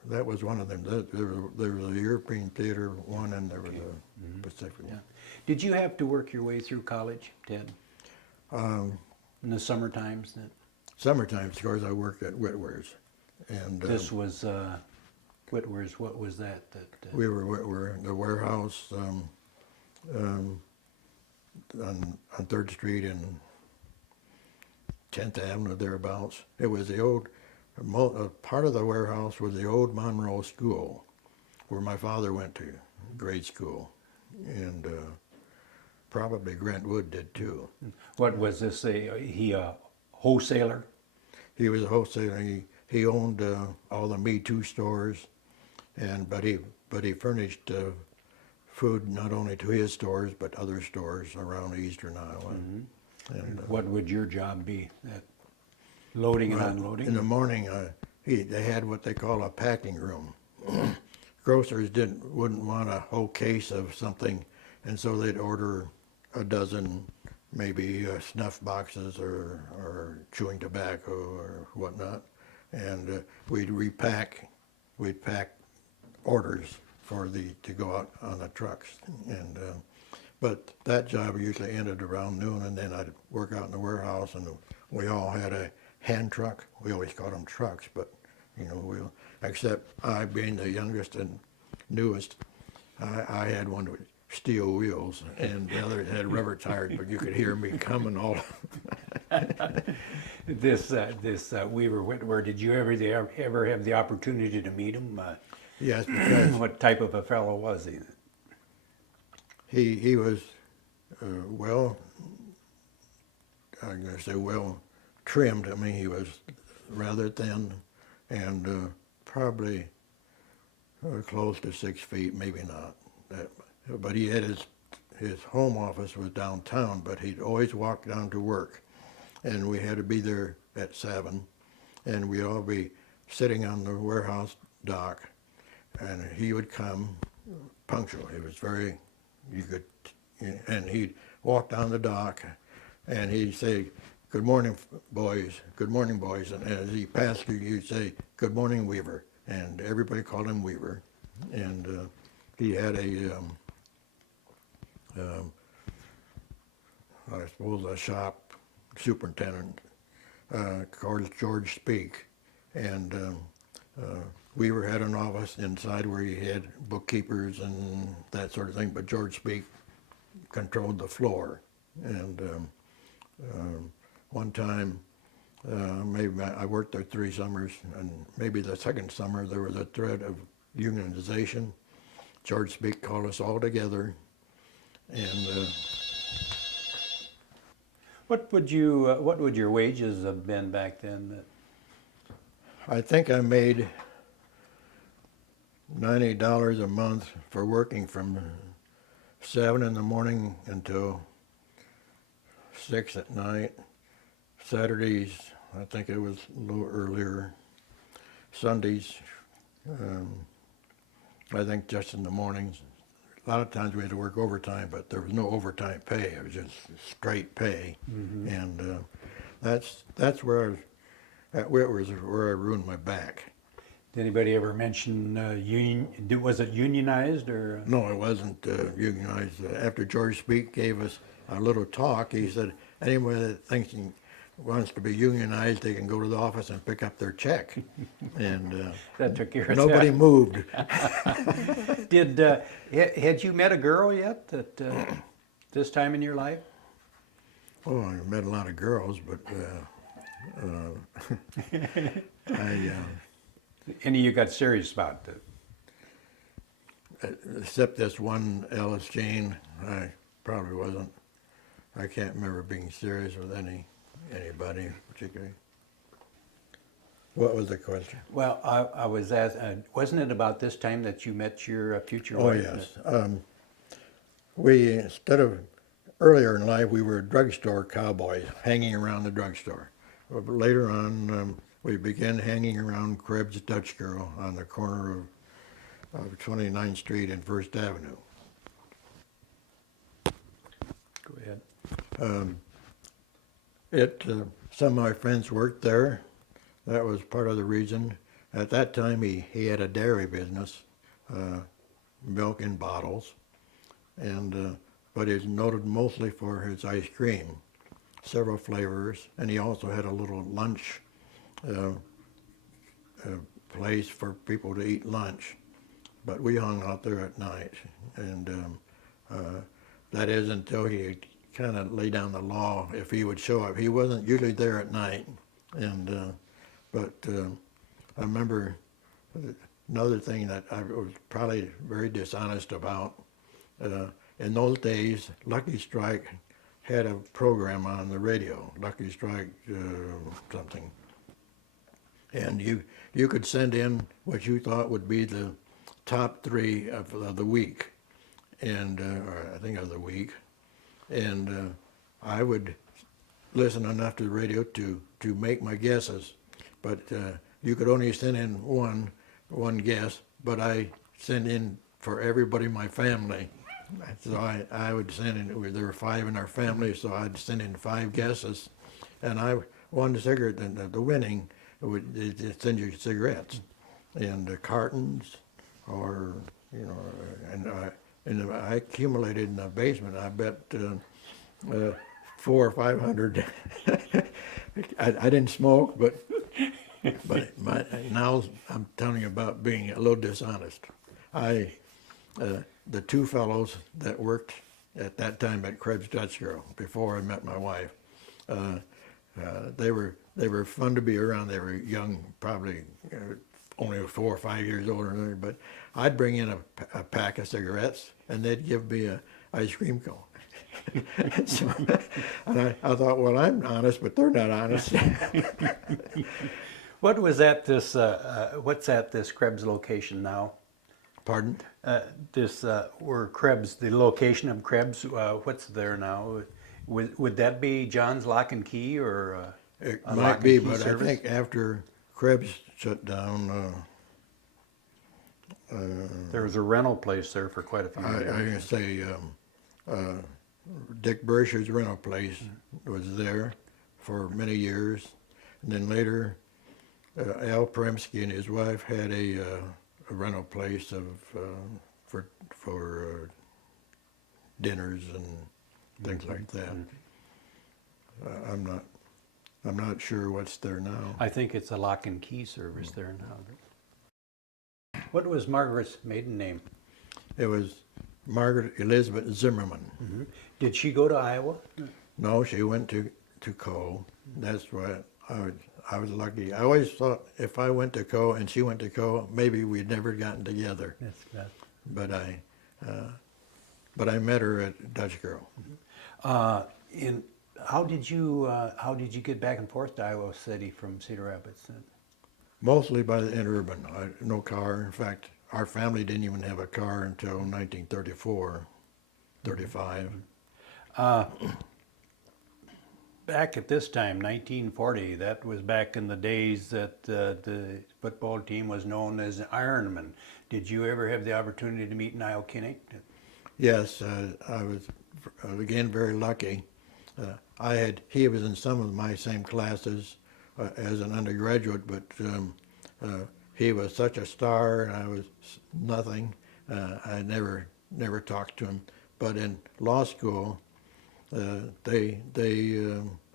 that was one of them. There was a European theater one, and there was a Pacific one. Did you have to work your way through college, Ted? In the summer times? Summertime, of course, I worked at Whitware's, and This was Whitware's. What was that? we were in the warehouse on 3rd Street and 10th Avenue, thereabouts. It was the old, part of the warehouse was the old Monroe School, where my father went to grade school, and probably Grant Wood did too. What was this? He a wholesaler? He was a wholesaler. He owned all the Me Too stores, but he furnished food not only to his stores but other stores around eastern Iowa. And What would your job be? Loading and unloading? in the morning, they had what they call a packing room. Grocers wouldn't want a whole case of something, and so they'd order a dozen, maybe snuff boxes or chewing tobacco or whatnot, and we'd pack orders to go out on the trucks, and but that job usually ended around noon, and then I'd work out in the warehouse, and we all had a hand truck. We always called them trucks, but except I being the youngest and newest, I had one with steel wheels, and the other had rubber tires, but you could hear me coming all. This Weaver Whitware, did you ever have the opportunity to meet him? Yes, because What type of a fellow was he? he was I'm going to say well trimmed. I mean, he was rather thin and probably close to 6 feet, maybe not. But he had his home office was downtown, but he'd always walk down to work, and we had to be there at 7, and we'd all be sitting on the warehouse dock, and he would come punctual. He was and he'd walk down the dock, and he'd say, "Good morning, boys. Good morning, boys." And as he passed you, you'd say, "Good morning, Weaver." And everybody called him Weaver. And he had I suppose a shop superintendent called George Speak. And Weaver had an office inside where he had bookkeepers and that sort of thing, but George Speak controlled the floor. And one time, maybe I worked there 3 summers, and maybe the second summer there was a threat of unionization. George Speak called us all together, and What would your wages have been back then? I think I made $90 a month for working from 7 in the morning until 6 at night. Saturdays, I think it was a little earlier. Sundays, I think just in the mornings, a lot of times we had to work overtime, but there was no overtime pay. It was just straight pay, and that's where where I ruined my back. Did anybody ever mention union? Was it unionized or? No, it wasn't unionized. After George Speak gave us a little talk, he said anyone that thinks he wants to be unionized, they can go to the office and pick up their check. And That took care of nobody that. moved. Did had you met a girl yet at this time in your life? Oh, I met a lot of girls, but I, Any you got serious about? except this one Alice Jane, I probably wasn't. I can't remember being serious with anybody particularly. What was the question? Well, I was asked, wasn't it about this time that you met your future Oh, wife? yes. We, instead of, earlier in life, we were drugstore cowboys, hanging around the drugstore. But later on, we began hanging around Krebs Dutch Girl on the corner of 29th Street and First Avenue. Go ahead. Some of my friends worked there. That was part of the reason. At that time, he had a dairy business, milk in bottles, and but he's noted mostly for his ice cream, several flavors, and he also had a little lunch place for people to eat lunch. But we hung out there at night, and that is until he kind of laid down the law if he would show up. He wasn't usually there at night, and but I remember another thing that I was probably very dishonest about. In those days, Lucky Strike had a program on the radio, Lucky Strike something, and you could send in what you thought would be the top three of the week, and or I think of the week, and I would listen enough to the radio to make my guesses, but you could only send in one guess, but I sent in for everybody in my family. So I would send in, there were 5 in our family, so I'd send in 5 guesses, and I won the cigarette, and the winning would send you cigarettes, and cartons, or you know, and I accumulated in the basement. I bet 400 or 500. I didn't smoke, but now I'm telling you about being a little dishonest. The 2 fellows that worked at that time at Krebs Dutch Girl before I met my wife, they were fun to be around. They were young, probably only 4 or 5 years older than me, but I'd bring in a pack of cigarettes, and they'd give me a ice cream cone. So, and I thought, well, I'm honest, but they're not honest. What was at this? What's at this Krebs location now? Pardon? Where Krebs, the location of Krebs, what's there now? Would that be John's Lock and Key or It a might lock be, and key but service? I think after Krebs shut down, There was a rental place there for quite a few I years. can say Dick Bersher's rental place was there for many years, and then later Al Premsky and his wife had a rental place for dinners and things like that. I'm not sure what's there now. I think it's a lock and key service there now. What was Margaret's maiden name? It was Margaret Elizabeth Zimmerman. Did she go to Iowa? No, she went to Co. That's why I was lucky. I always thought if I went to Co. and she went to Co., maybe we'd never gotten together. But I met her at Dutch Girl. How did you get back and forth to Iowa City from Cedar Rapids? Mostly by the interurban. No car. In fact, our family didn't even have a car until 1934, 35. Back at this time, 1940, that was back in the days that the football team was known as Ironman. Did you ever have the opportunity to meet Niall Kinnick? Yes, I was again very lucky. He was in some of my same classes as an undergraduate, but he was such a star, and I was nothing. I never talked to him. But in law school, they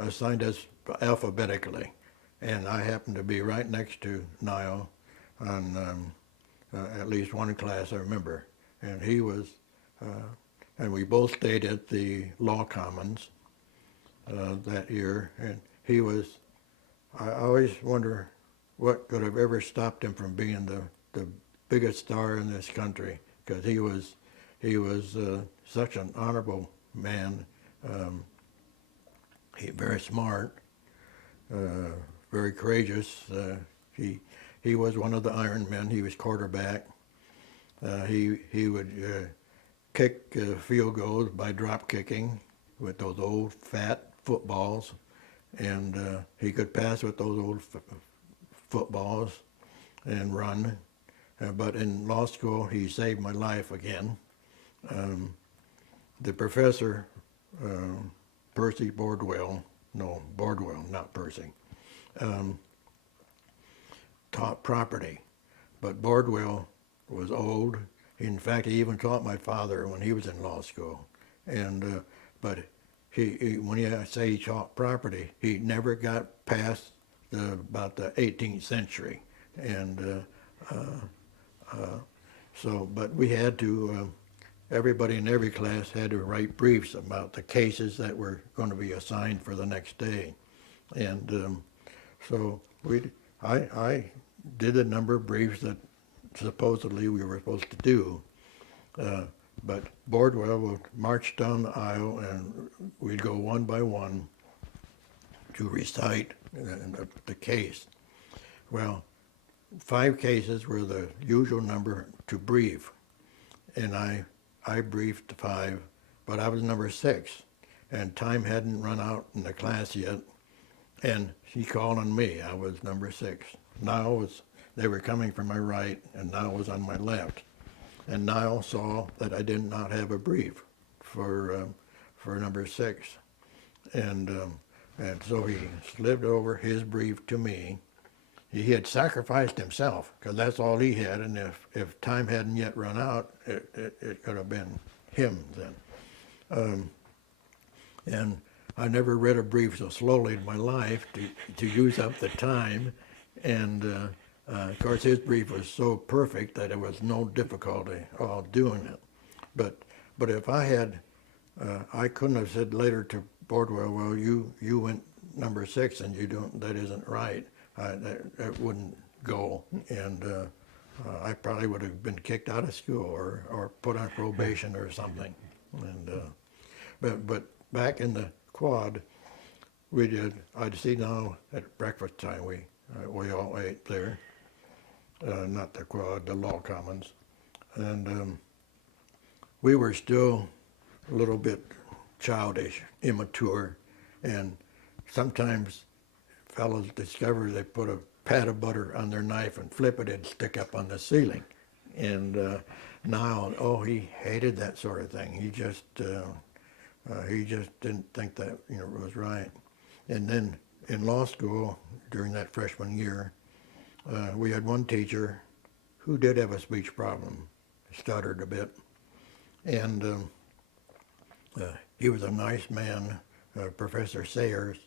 assigned us alphabetically, and I happened to be right next to Niall on at least one class I remember, and he was, and we both stayed at the Law Commons that year, and he was. I always wonder what could have ever stopped him from being the biggest star in this country, because he was such an honorable man. He very smart, very courageous. He was one of the Iron Men. He was quarterback. He would kick field goals by drop kicking with those old fat footballs, and he could pass with those old footballs and run. But in law school, he saved my life again. The professor, Percy Bordwell, no, Bordwell, not Percy, taught property, but Bordwell was old. In fact, he even taught my father when he was in law school. And but when I say he taught property, he never got past about the 18th century. And but we had to. Everybody in every class had to write briefs about the cases that were going to be assigned for the next day, and so I did a number of briefs that supposedly we were supposed to do, but Bordwell would march down the aisle and we'd go one by one to recite the case. Well, 5 cases were the usual number to brief, and I briefed 5, but I was number 6, and time hadn't run out in the class yet, and she called on me. I was number 6. They were coming from my right, and Niall was on my left, and Niall saw that I did not have a brief for number 6, and so he slid over his brief to me. He had sacrificed himself, because that's all he had, and if time hadn't yet run out, it could have been him then. And I never read a brief so slowly in my life to use up the time, and of course his brief was so perfect that it was no difficulty all doing it. But if I had, I couldn't have said later to Bordwell, well, you went number 6 and you don't, that isn't right. That wouldn't go, and I probably would have been kicked out of school or put on probation or something. And but back in the quad, I'd see now at breakfast time we all ate there, not the quad, the Law Commons, and we were still a little bit childish, immature, and sometimes fellows discovered they put a pat of butter on their knife and flip it and stick up on the ceiling. And Niall, he hated that sort of thing. He just didn't think that was right. And then in law school during that freshman year, we had one teacher who did have a speech problem, stuttered a bit, and he was a nice man, Professor Sayers,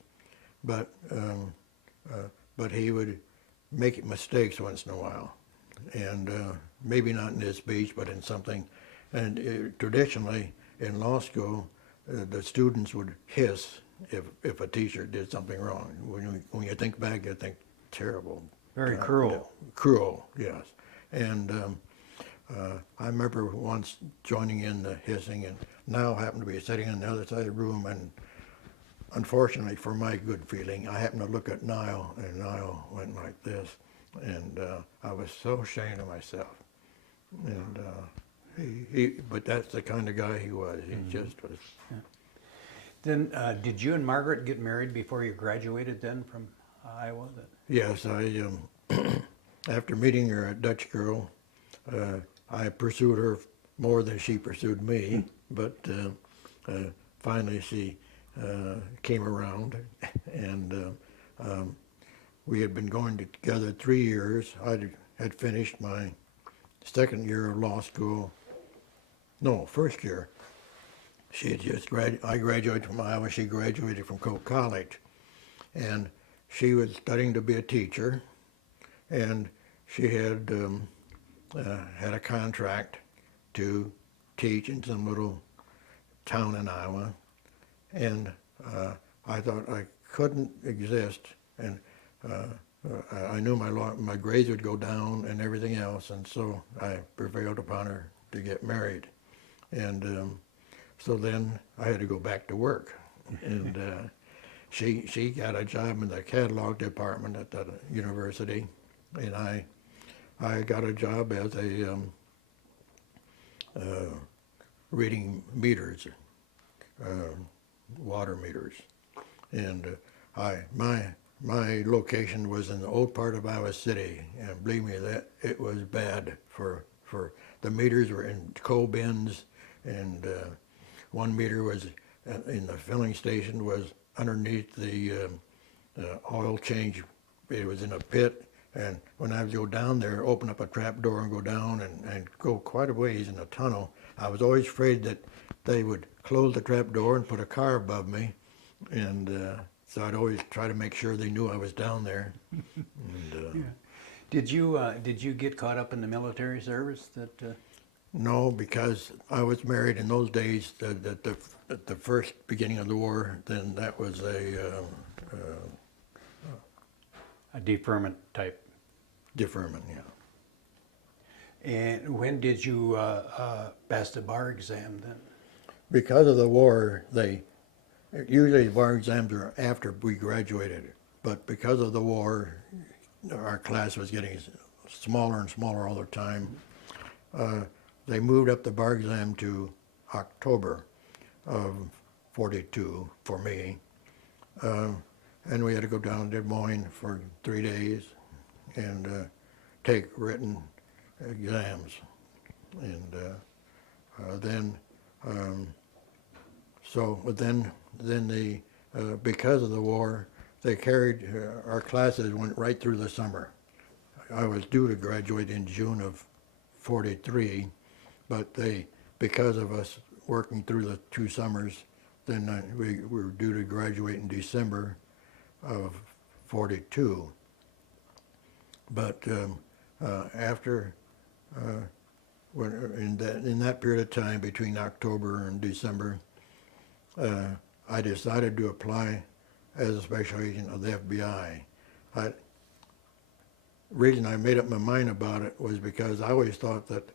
but he would make mistakes once in a while, and maybe not in his speech, but in something. And traditionally in law school, the students would hiss if a teacher did something wrong. When you think back, you think terrible. Very cruel. Cruel, yes. And I remember once joining in the hissing, and Niall happened to be sitting on the other side of the room, and unfortunately for my good feeling, I happened to look at Niall, and Niall went like this, and I was so ashamed of myself. And but that's the kind of guy he was. He just was. Yeah. Then, did you and Margaret get married before you graduated then from Iowa? Yes, after meeting her, a Dutch girl, I pursued her more than she pursued me, but finally she came around, and we had been going together 3 years. I had finished my second year of law school. No, first year. She had just I graduated from Iowa. She graduated from Coe College, and she was studying to be a teacher, and she had had a contract to teach in some little town in Iowa, and I thought I couldn't exist, and I knew my grades would go down and everything else, and so I prevailed upon her to get married, and so then I had to go back to work, and she got a job in the catalog department at the university, and I got a job as a reading meters, water meters, and my location was in the old part of Iowa City, and believe me, that it was bad for the meters were in coal bins, and one meter was in the filling station was underneath the oil change. It was in a pit, and when I would go down there, open up a trap door and go down and go quite a ways in a tunnel, I was always afraid that they would close the trap door and put a car above me, and so I'd always try to make sure they knew I was down there. And, Yeah. Did you get caught up in the military service? That no, because I was married in those days. At the first beginning of the war, then that was a deferment type. deferment. Yeah. And when did you pass the bar exam then? Because of the war, usually the bar exams are after we graduated, but because of the war, our class was getting smaller and smaller all the time. They moved up the bar exam to October of '42 for me, and we had to go down to Des Moines for 3 days and take written exams, and then because of the war, they carried our classes went right through the summer. I was due to graduate in June of '43, but because of us working through the 2 summers, then we were due to graduate in December of '42. But after in that period of time between October and December, I decided to apply as a special agent of the FBI. Reason I made up my mind about it was because I always thought that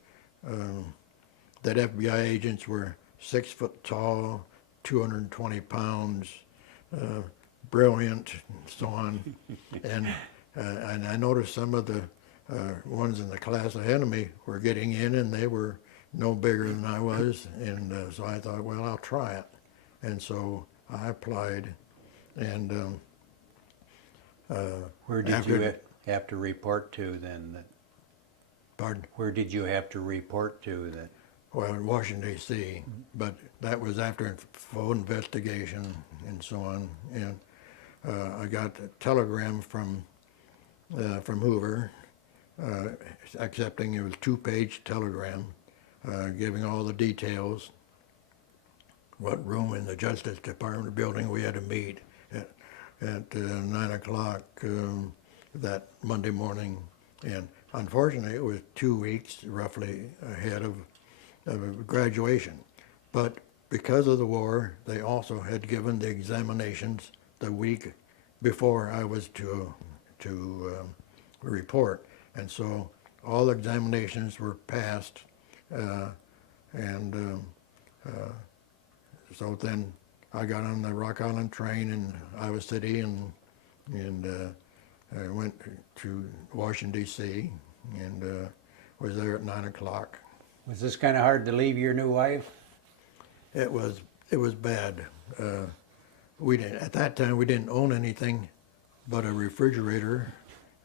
that FBI agents were 6 foot tall, 220 pounds, brilliant, and so on. And I noticed some of the ones in the class ahead of me were getting in, and they were no bigger than I was. And so I thought, well, I'll try it. And so I applied, and Where did you have to report to then? Pardon? Where did you have to report to then? Well, in Washington, D.C., but that was after a full investigation and so on. And I got a telegram from Hoover accepting. It was a 2-page telegram giving all the details, what room in the Justice Department building we had to meet at 9 o'clock that Monday morning. And unfortunately, it was 2 weeks roughly ahead of graduation. But because of the war, they also had given the examinations the week before I was to report. And so all the examinations were passed, and so then I got on the Rock Island train in Iowa City and I went to Washington, D.C., and was there at 9 o'clock. Was this kind of hard to leave your new wife? It was bad. At that time we didn't own anything but a refrigerator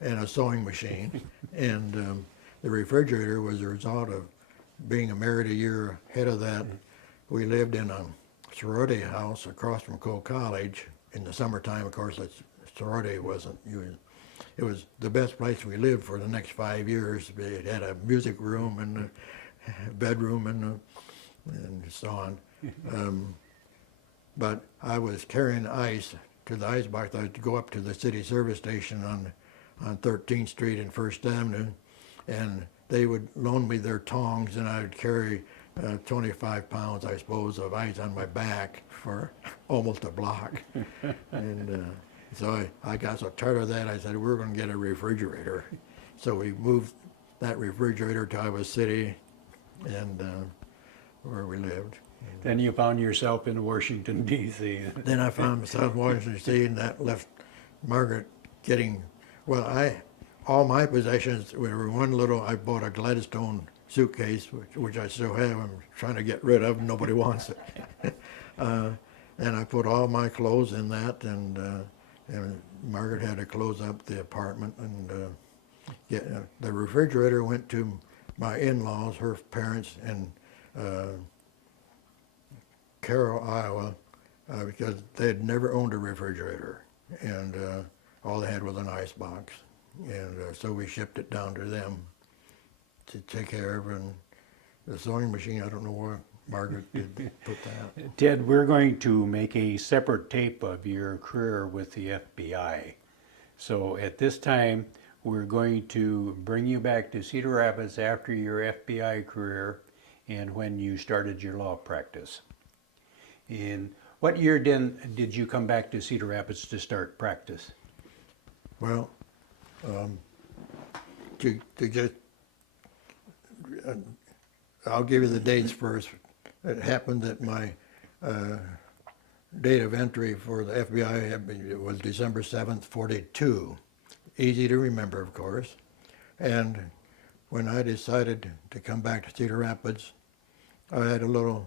and a sewing machine, and the refrigerator was a result of being married a year ahead of that, we lived in a sorority house across from Cole College. In the summertime, of course, the sorority wasn't used. It was the best place we lived for the next 5 years. It had a music room and a bedroom and so on. But I was carrying ice to the ice box. I'd go up to the city service station on 13th Street and First Avenue, and they would loan me their tongs, and I would carry 25 pounds, I suppose, of ice on my back for almost a block. And so I got so tired of that, I said, we're going to get a refrigerator. So we moved that refrigerator to Iowa City, and where we lived. Then you found yourself in Washington, D.C. Then I found myself in Washington, D.C., and that left Margaret getting, well, all my possessions were one little, I bought a Gladstone suitcase, which I still have. I'm trying to get rid of. Nobody wants it. And I put all my clothes in that, and Margaret had to close up the apartment. And the refrigerator went to my in-laws, her parents, in Carroll, Iowa, because they had never owned a refrigerator, and all they had was an ice box. And so we shipped it down to them to take care of. And the sewing machine, I don't know where Margaret did put that. Ted, we're going to make a separate tape of your career with the FBI. So at this time, we're going to bring you back to Cedar Rapids after your FBI career and when you started your law practice. In what year did you come back to Cedar Rapids to start practice? Well, to just, I'll give you the dates first. It happened that my date of entry for the FBI was December 7th, 42. Easy to remember, of course. And when I decided to come back to Cedar Rapids, I had a little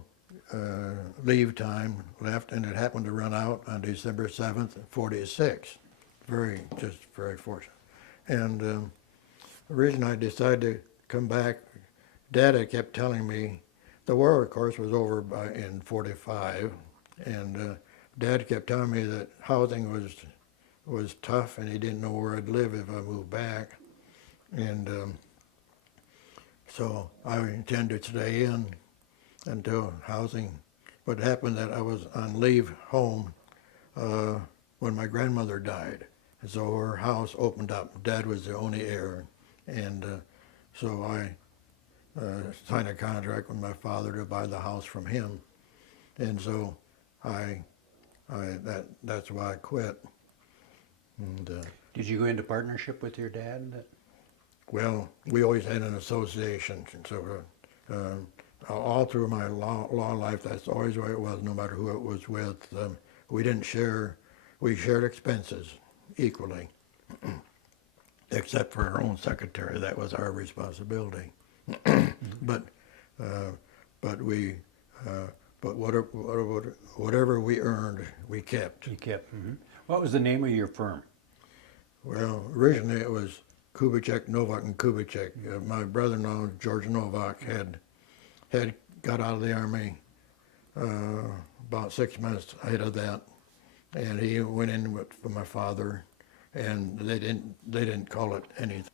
leave time left, and it happened to run out on December 7th, 46. Just very fortunate. And the reason I decided to come back, Dad had kept telling me, the war, of course, was over in 45, and Dad kept telling me that housing was tough, and he didn't know where I'd live if I moved back. And so I intended to stay in until housing. But it happened that I was on leave home when my grandmother died. And so her house opened up. Dad was the only heir. And so I signed a contract with my father to buy the house from him. And so that's why I quit. And, Did you go into partnership with your dad? well, we always had an association. And so all through my law life, that's always the way it was, no matter who it was with. We didn't share, we shared expenses equally, except for our own secretary. That was our responsibility. But whatever we earned, we kept. You kept. Mm-hmm. What was the name of your firm? Well, originally it was Kubicek, Novak, and Kubicek. My brother-in-law, George Novak, had got out of the Army about 6 months ahead of that, and he went in with my father, and they didn't call it anything.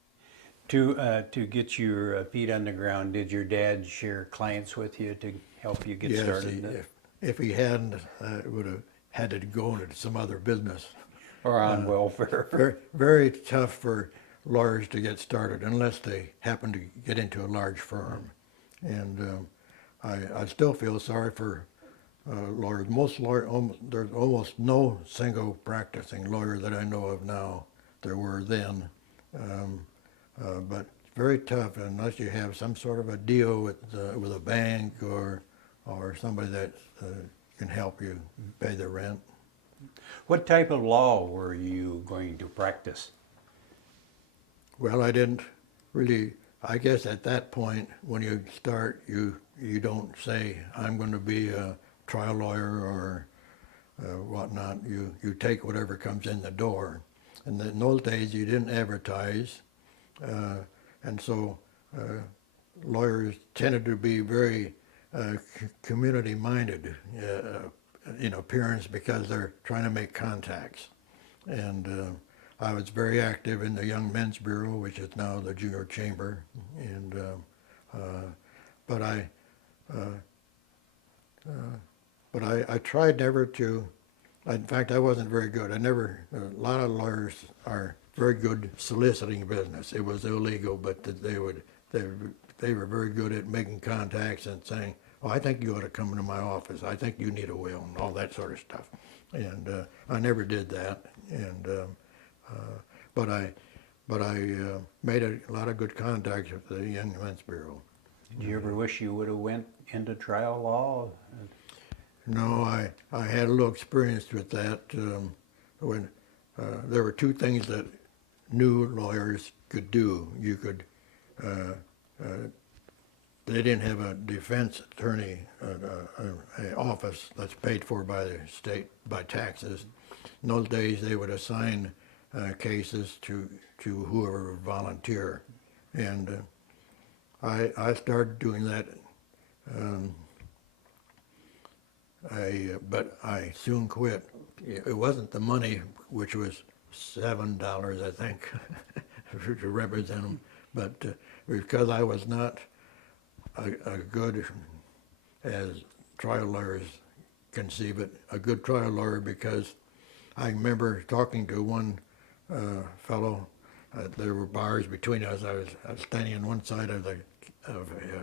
To get your feet on the ground, did your dad share clients with you to help you get started? Yes, if he hadn't, it would have had to go into some other business. Or on welfare? Very, very tough for lawyers to get started unless they happen to get into a large firm. And I still feel sorry for lawyers. There's almost no single practicing lawyer that I know of now. There were then. But it's very tough unless you have some sort of a deal with a bank or somebody that can help you pay the rent. What type of law were you going to practice? Well, I didn't really. I guess at that point, when you start, you don't say I'm going to be a trial lawyer or whatnot. You take whatever comes in the door. And in those days, you didn't advertise. And so lawyers tended to be very community-minded in appearance because they're trying to make contacts. And I was very active in the Young Men's Bureau, which is now the Junior Chamber. And but I tried never to. In fact, I wasn't very good. A lot of lawyers are very good soliciting business. It was illegal, but they were very good at making contacts and saying, "Oh, I think you ought to come into my office. I think you need a will," and all that sort of stuff. And I never did that. And but I made a lot of good contacts with the Young Men's Bureau. Did you ever wish you would have went into trial law? No, I had a little experience with that when there were two things that new lawyers could do. You could, they didn't have a defense attorney a office that's paid for by the state by taxes. In those days, they would assign cases to whoever would volunteer, and I started doing that. But I soon quit. It wasn't the money, which was $7, I think, to represent them, but because I was not a good, as trial lawyers conceive it, a good trial lawyer, because I remember talking to one fellow. There were bars between us. I was standing on one side of a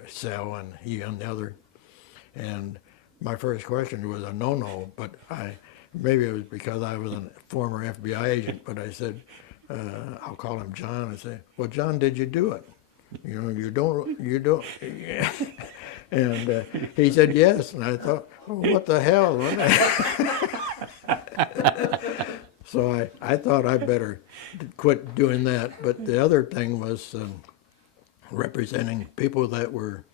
cell and he on the other, and my first question was a no-no, but maybe it was because I was a former FBI agent, but I said, I'll call him John. I said, "Well, John, did you do it? You know, you don't." And he said yes, and I thought, oh, what the hell? So I thought I better quit doing that. But the other thing was representing people that were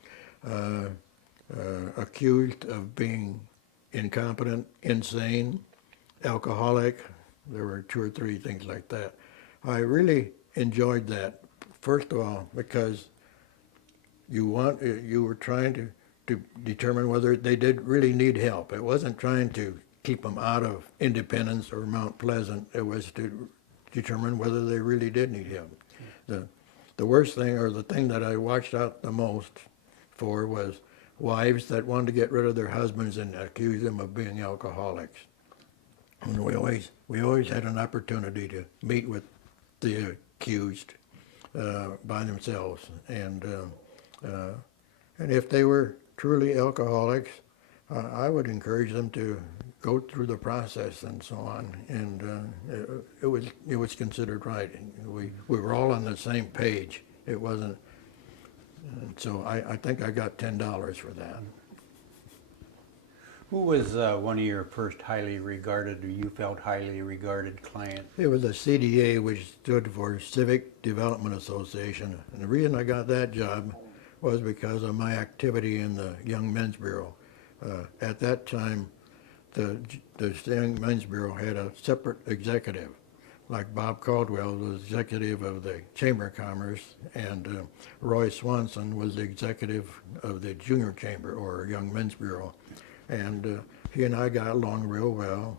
accused of being incompetent, insane, alcoholic. There were 2 or 3 things like that. I really enjoyed that. First of all, because you were trying to determine whether they did really need help. It wasn't trying to keep them out of Independence or Mount Pleasant. It was to determine whether they really did need help. The worst thing, or the thing that I watched out the most for, was wives that wanted to get rid of their husbands and accuse them of being alcoholics. And we always had an opportunity to meet with the accused by themselves, and if they were truly alcoholics, I would encourage them to go through the process and so on. And it was considered right. We were all on the same page. It wasn't. And so I think I got $10 for that. Who was one of your first highly regarded, or you felt highly regarded client? It was the CDA, which stood for Civic Development Association. And the reason I got that job was because of my activity in the Young Men's Bureau. At that time, the Young Men's Bureau had a separate executive. Like Bob Caldwell was executive of the Chamber of Commerce, and Roy Swanson was the executive of the Junior Chamber, or Young Men's Bureau. And he and I got along real well,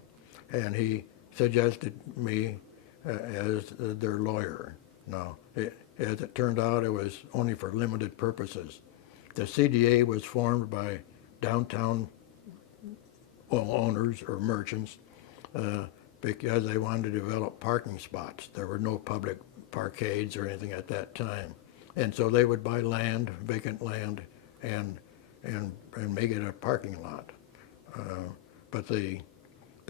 and he suggested me as their lawyer. Now, as it turned out, it was only for limited purposes. The CDA was formed by downtown owners or merchants because they wanted to develop parking spots. There were no public parkades or anything at that time. And so they would buy land, vacant land, and make it a parking lot. But the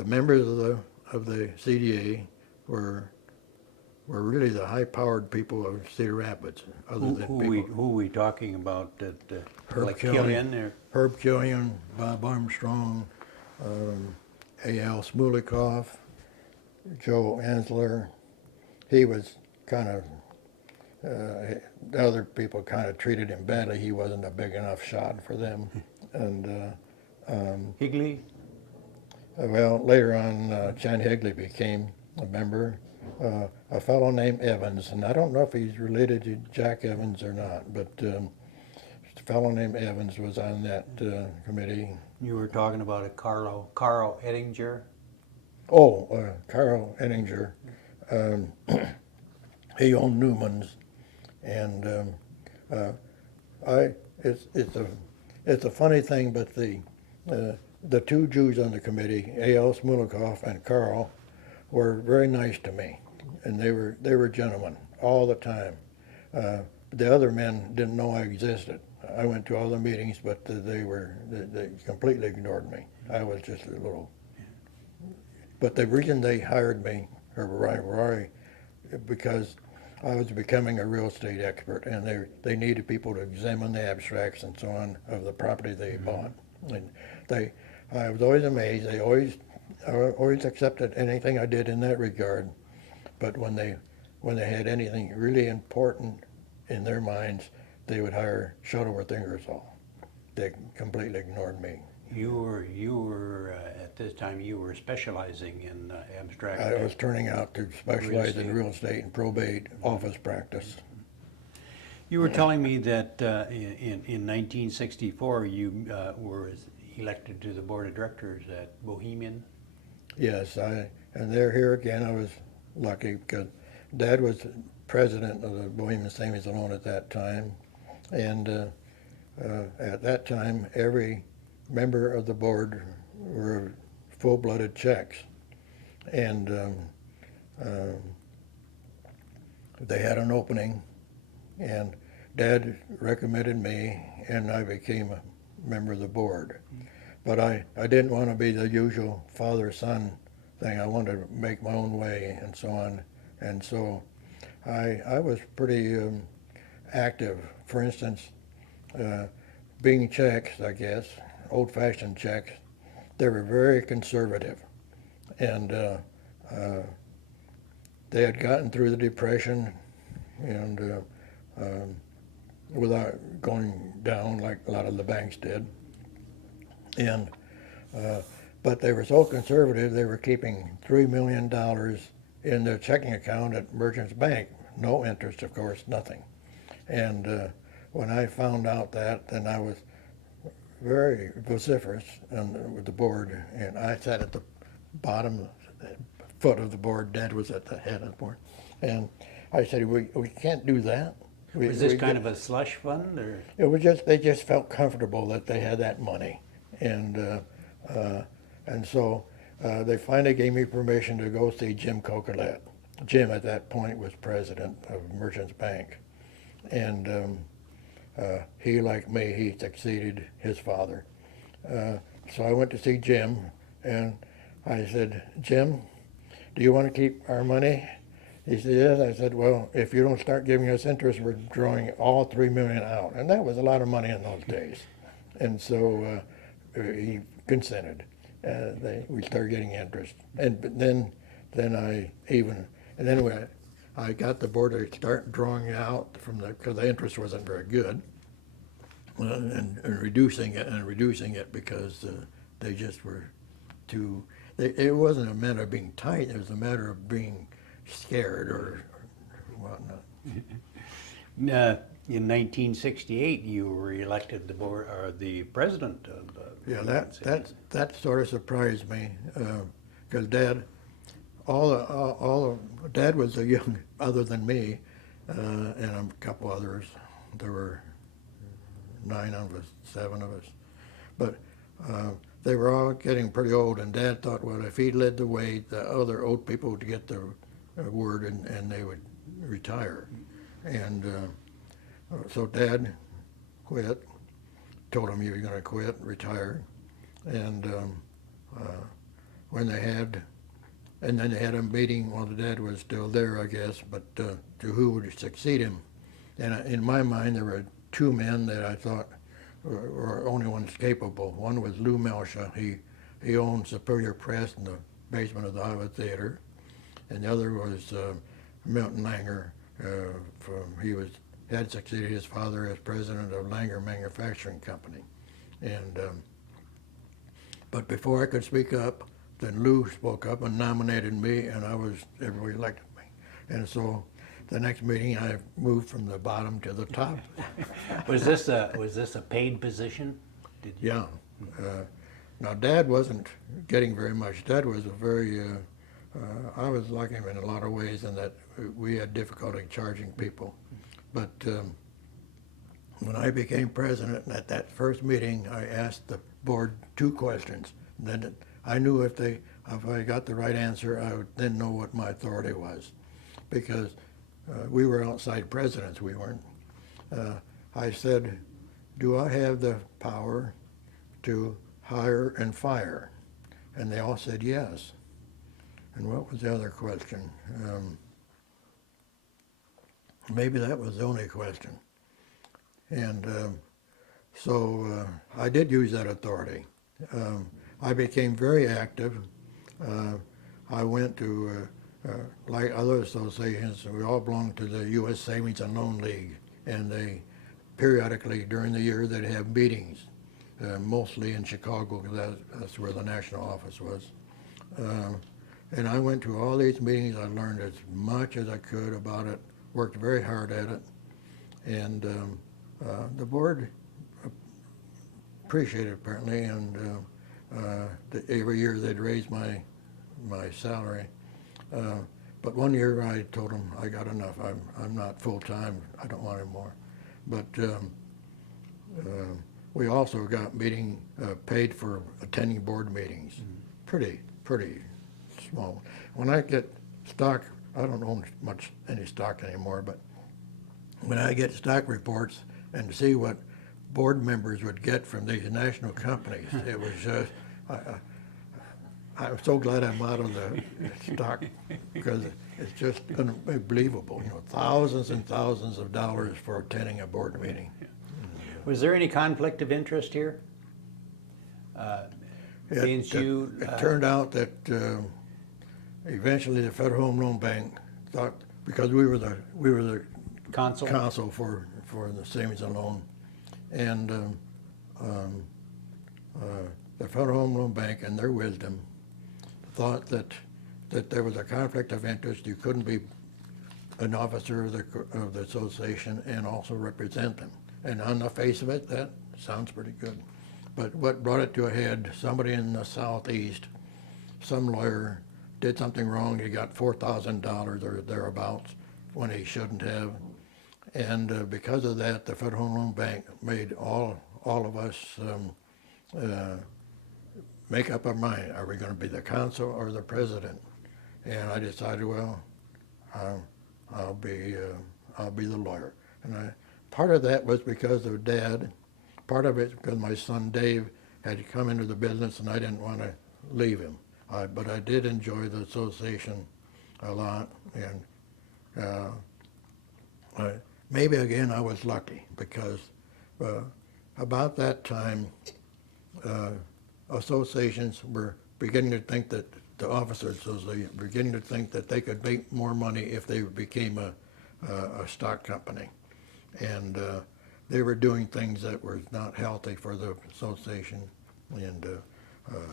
members of the CDA were really the high-powered people of Cedar Rapids. Who are we talking about? Herb like Killian, Killian? Herb Killian, Bob Armstrong, A.L. Smulikoff, Joe Ensler. He was kind of, the other people kind of treated him badly. He wasn't a big enough shot for them. And Higley? well, later on, Chan Higley became a member. A fellow named Evans, and I don't know if he's related to Jack Evans or not, but fellow named Evans was on that committee. You were talking about a Carl Ettinger. Oh, Carl Enninger. He owned Newman's, and it's a funny thing, but the two Jews on the committee, A.L. Smolikoff and Carl, were very nice to me, and they were gentlemen all the time. The other men didn't know I existed. I went to all the meetings, but they completely ignored me. I was just a little. But the reason they hired me, or Rory, because I was becoming a real estate expert, and they needed people to examine the abstracts and so on of the property they bought. And I was always amazed. They always accepted anything I did in that regard. But when they had anything really important in their minds, they would hire Shuttleworth Ingersoll. They completely ignored me. You were at this time you were specializing in abstract. I was turning out to specialize in real estate and probate office practice. You were telling me that in 1964 you were elected to the board of directors at Bohemian. Yes, and there here again I was lucky because Dad was president of the Bohemian Savings and Loan at that time, and at that time every member of the board were full-blooded Czechs, and they had an opening, and Dad recommended me, and I became a member of the board. But I didn't want to be the usual father-son thing. I wanted to make my own way and so on, and so I was pretty active. For instance, being Czechs, I guess, old-fashioned Czechs, they were very conservative, and they had gotten through the Depression and without going down like a lot of the banks did. And but they were so conservative, they were keeping $3 million in their checking account at Merchants Bank. No interest, of course, nothing. And when I found out that, then I was very vociferous with the board, and I sat at the bottom foot of the board. Dad was at the head of the board, and I said, "We can't do that." Was this kind of a slush fund, or? It was just they just felt comfortable that they had that money, and so they finally gave me permission to go see Jim Coquelet. Jim at that point was president of Merchants Bank, and he, like me, he succeeded his father. So I went to see Jim, and I said, "Jim, do you want to keep our money?" He said, "Yes." I said, "Well, if you don't start giving us interest, we're drawing all $3 million out." And that was a lot of money in those days. And so he consented. We started getting interest. But then I got the board to start drawing out because the interest wasn't very good, and reducing it because they just were too. It wasn't a matter of being tight; it was a matter of being scared or whatnot. In 1968, you were elected the board or the president of. Yeah, that sort of surprised me because Dad. Dad was a young, other than me, and a couple others. There were 9 of us, 7 of us, but they were all getting pretty old. And Dad thought, well, if he led the way, the other old people would get the word, and they would retire. And so Dad quit. Told him he was going to quit, retire, and when they had. And then they had a meeting while the Dad was still there, I guess, but to who would succeed him. And in my mind, there were 2 men that I thought were only ones capable. One was Lou Melsha. He owned Superior Press in the basement of the Iowa Theater. And the other was Milton Langer. He had succeeded his father as president of Langer Manufacturing Company. And but before I could speak up, then Lou spoke up and nominated me, and everybody elected me. And so the next meeting, I moved from the bottom to the top. Was this a paid position? Did you? Yeah. Now, Dad wasn't getting very much. Dad was a very, I was like him in a lot of ways in that we had difficulty charging people. But when I became president, at that first meeting, I asked the board 2 questions. And then I knew if I got the right answer, I would then know what my authority was. Because we were outside presidents, we weren't. I said, do I have the power to hire and fire? And they all said yes. And what was the other question? Maybe that was the only question. And so I did use that authority. I became very active. I went to, like other associations, we all belonged to the U.S. Savings and Loan League, and they periodically during the year they'd have meetings, mostly in Chicago, because that's where the national office was. And I went to all these meetings. I learned as much as I could about it, worked very hard at it, and the board appreciated it apparently, and every year they'd raise my salary. But one year I told them I got enough. I'm not full-time. I don't want any more. But we also got paid for attending board meetings. Pretty small. When I get stock, I don't own any stock anymore, but when I get stock reports and see what board members would get from these national companies, it was just, I'm so glad I'm out of the stock, because it's just unbelievable. You know, thousands and thousands of dollars for attending a board meeting. Was there any conflict of interest here? It turned out that eventually the Federal Home Loan Bank thought, because we were the counsel for the savings and loan, and the Federal Home Loan Bank, in their wisdom, thought that there was a conflict of interest. You couldn't be an officer of the association and also represent them. And on the face of it, that sounds pretty good. But what brought it to a head, somebody in the Southeast, some lawyer, did something wrong. He got $4,000 or thereabouts when he shouldn't have. And because of that, the Federal Home Loan Bank made all of us make up our mind. Are we going to be the counsel or the president? And I decided, well, I'll be the lawyer. And part of that was because of Dad. Part of it because my son Dave had come into the business, and I didn't want to leave him. But I did enjoy the association a lot, and maybe again I was lucky, because about that time associations were beginning to think that the officers were beginning to think that they could make more money if they became a stock company, and they were doing things that were not healthy for the association, and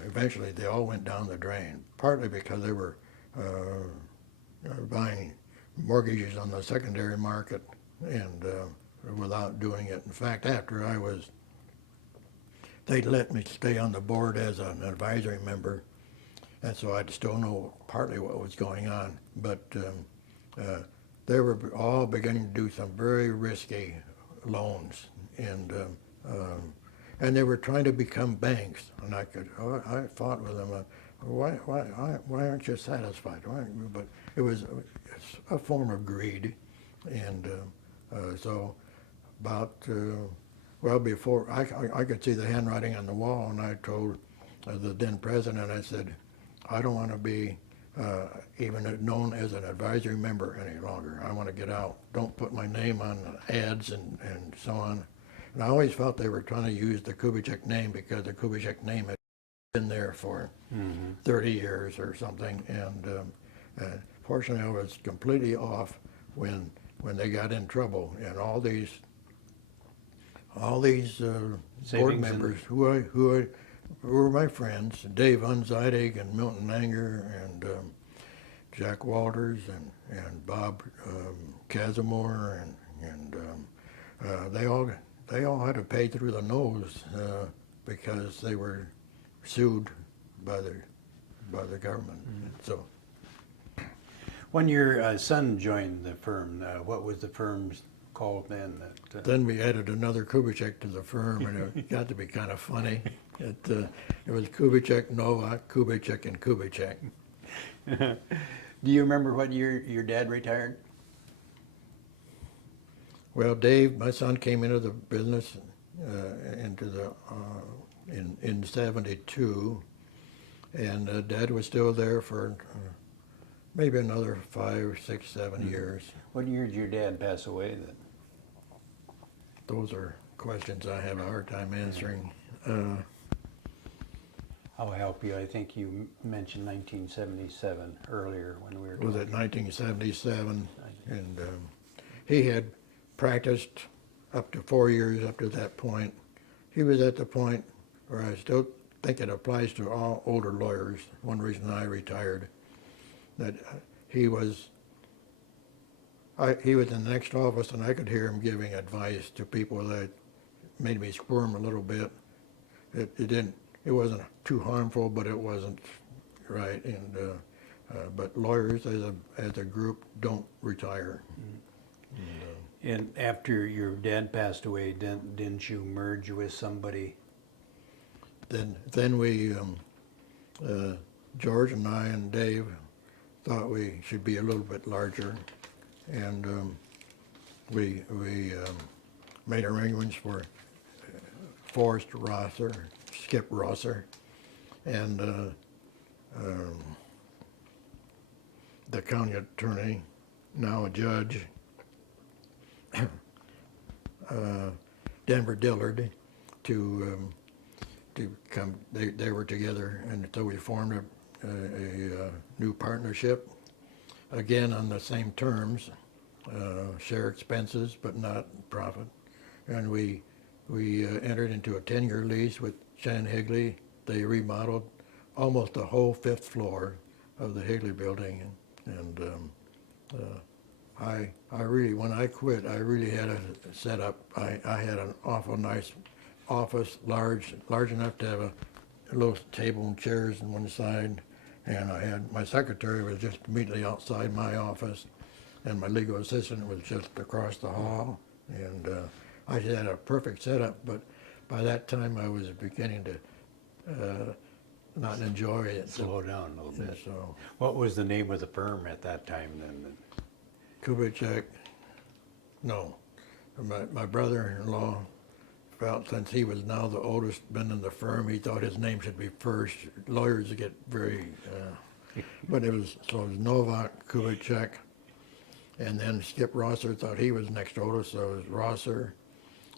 eventually they all went down the drain, partly because they were buying mortgages on the secondary market and without doing it. In fact, after they let me stay on the board as an advisory member, and so I'd still know partly what was going on, but they were all beginning to do some very risky loans, and they were trying to become banks, and I fought with them. Why aren't you satisfied? But it was a form of greed, and so about well before I could see the handwriting on the wall, and I told the then president, I said, I don't want to be even known as an advisory member any longer. I want to get out. Don't put my name on ads and so on. And I always felt they were trying to use the Kubicek name, because the Kubicek name had been there for 30 years or something. And fortunately, I was completely off when they got in trouble, and all these board members who were my friends, Dave Unzeidig and Milton Langer and Jack Walters and Bob Casimir, and they all had to pay through the nose because they were sued by the government. So When your son joined the firm, what was the firm called then? then we added another Kubicek to the firm, and it got to be kind of funny. It was Kubicek, Novak, Kubicek, and Kubicek. Do you remember what year your dad retired? Well, Dave, my son, came into the business in '72, and Dad was still there for maybe another 5, 6, 7 years. What year did your dad pass away then? Those are questions I have a hard time answering. I'll help you. I think you mentioned 1977 earlier when we were Was talking. it 1977? And he had practiced up to 4 years up to that point. He was at the point where I still think it applies to all older lawyers. One reason I retired, that he was in the next office, and I could hear him giving advice to people that made me squirm a little bit. It wasn't too harmful, but it wasn't right. And but lawyers as a group don't retire. And after your dad passed away, didn't you merge with somebody? Then we, George and I and Dave, thought we should be a little bit larger, and we made arrangements for Forrest Rosser, Skip Rosser, and the county attorney, now a judge, Denver Dillard, to come. They were together, and so we formed a new partnership, again on the same terms, share expenses but not profit, and we entered into a 10-year lease with Shan Higley. They remodeled almost the whole 5th floor of the Higley building, and I really, when I quit, I really had a setup. I had an awful nice office, large enough to have a little table and chairs on one side, and I had my secretary was just immediately outside my office, and my legal assistant was just across the hall, and I had a perfect setup. But by that time, I was beginning to not enjoy it. Slow down a little bit. So What was the name of the firm at that time then? Kubicek, no. My brother-in-law felt, since he was now the oldest been in the firm, he thought his name should be first. Lawyers get very, but it was Novak, Kubicek, and then Skip Rosser thought he was next oldest, so it was Rosser,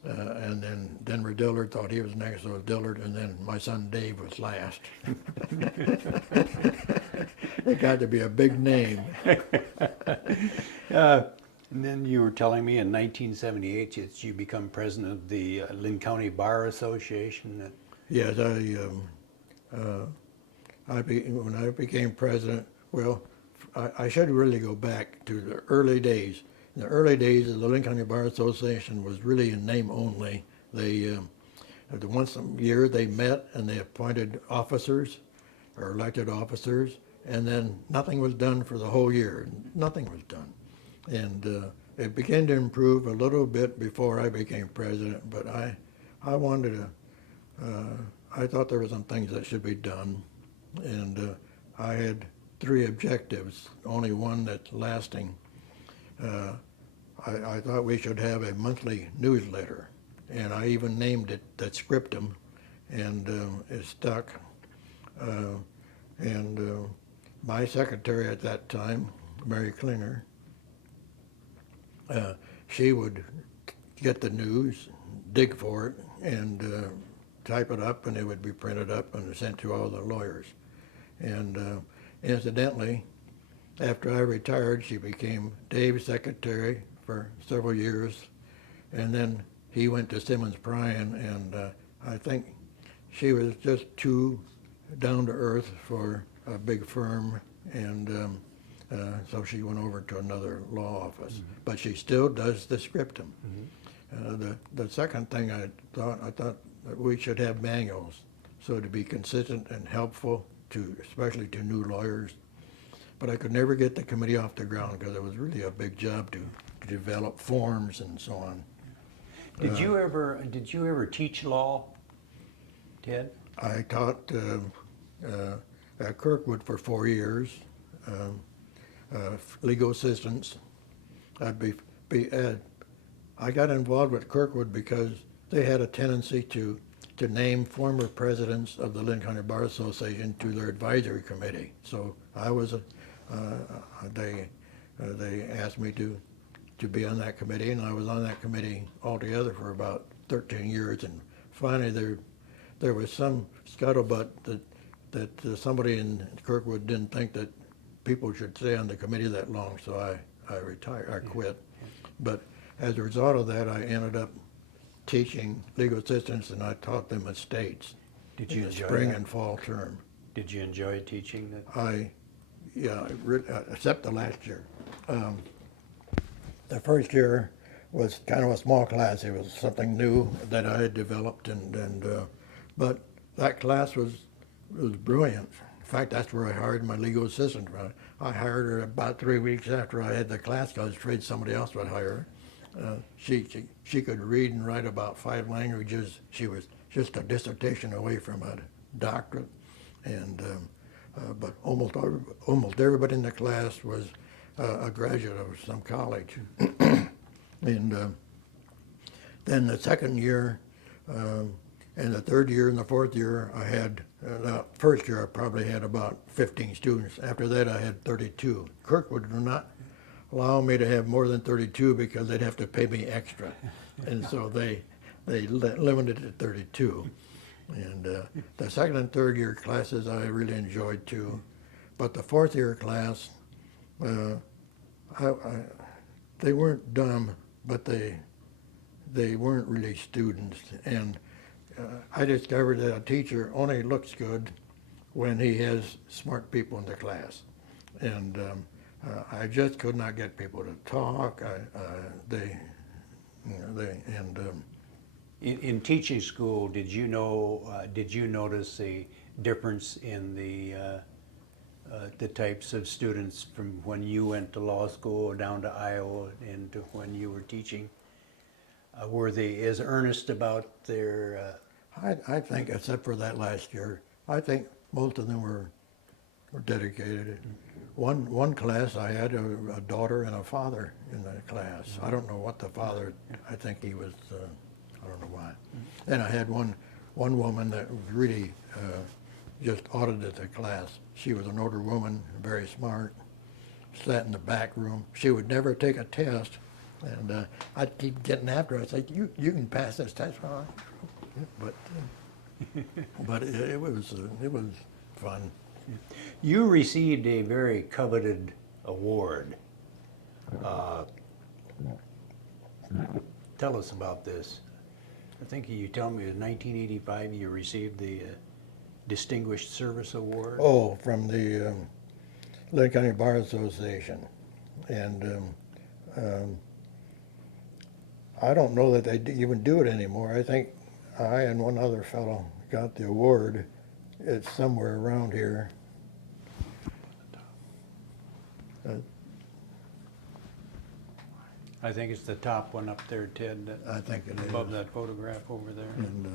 and then Denver Dillard thought he was next, so it was Dillard, and then my son Dave was last. It got to be a big name. And then you were telling me in 1978 that you become president of the Linn County Bar Association. Yes, when I became president, well, I should really go back to the early days. In the early days, the Linn County Bar Association was really in name only. They, once a year, they met and they appointed officers or elected officers, and then nothing was done for the whole year. Nothing was done. And it began to improve a little bit before I became president, but I wanted to, I thought there were some things that should be done, and I had 3 objectives, only one that's lasting. I thought we should have a monthly newsletter, and I even named it that Scriptum, and it stuck. My secretary at that time, Mary Klinger, she would get the news, dig for it, and type it up, and it would be printed up and sent to all the lawyers. And incidentally, after I retired, she became Dave's secretary for several years, and then he went to Simmons Bryan, and I think she was just too down to earth for a big firm, and so she went over to another law office. But she still does the scriptum. The second thing I thought that we should have manuals, so to be consistent and helpful to, especially to new lawyers. But I could never get the committee off the ground because it was really a big job to develop forms and so on. Did you ever teach law, Ted? I taught at Kirkwood for 4 years, legal assistance. I got involved with Kirkwood because they had a tendency to name former presidents of the Linn County Bar Association to their advisory committee. So I was they asked me to be on that committee, and I was on that committee altogether for about 13 years. And finally, there was some scuttlebutt that somebody in Kirkwood didn't think that people should stay on the committee that long, so I retired. I quit. But as a result of that, I ended up teaching legal assistance, and I taught them estates. Did you in the enjoy spring that? and fall term? Did you enjoy teaching that? Except the last year. The first year was kind of a small class. It was something new that I had developed, but that class was brilliant. In fact, that's where I hired my legal assistant. I hired her about 3 weeks after I had the class because I was afraid somebody else would hire her. She could read and write about 5 languages. She was just a dissertation away from a doctorate, but almost everybody in the class was a graduate of some college. And then the second year, and the third year and the fourth year, I had, first year I probably had about 15 students. After that I had 32. Kirkwood would not allow me to have more than 32 because they'd have to pay me extra. And so they limited it to 32. And the second and third year classes I really enjoyed too. But the fourth year class, they weren't dumb, but they weren't really students. And I discovered that a teacher only looks good when he has smart people in the class. And I just could not get people to talk. In teaching school, did you notice a difference in the types of students from when you went to law school down to Iowa and to when you were teaching? Were they as earnest about their? I think, except for that last year, I think most of them were dedicated. One class, I had a daughter and a father in the class. I don't know what the father. I think he was. I don't know why. And I had one woman that really just audited the class. She was an older woman, very smart, sat in the back room. She would never take a test, and I'd keep getting after her. I'd say, you can pass this test. But it was fun. You received a very coveted award. Tell us about this. I think you told me in 1985 you received the Distinguished Service Award. Oh, from the Linn County Bar Association. And I don't know that they even do it anymore. I think I and one other fellow got the award. It's somewhere around here. I think it's the top one up there, Ted. I think it is. Above that photograph over there. And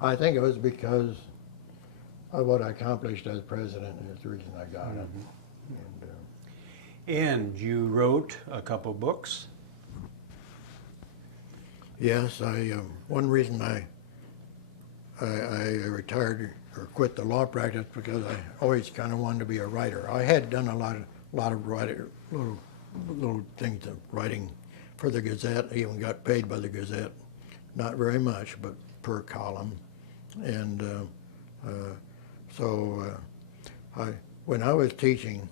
I think it was because of what I accomplished as president, and it's the reason I got it. And you wrote a couple books. Yes, one reason I retired or quit the law practice because I always kind of wanted to be a writer. I had done a lot of writing, little things of writing for the Gazette. I even got paid by the Gazette, not very much, but per column. And when I was teaching,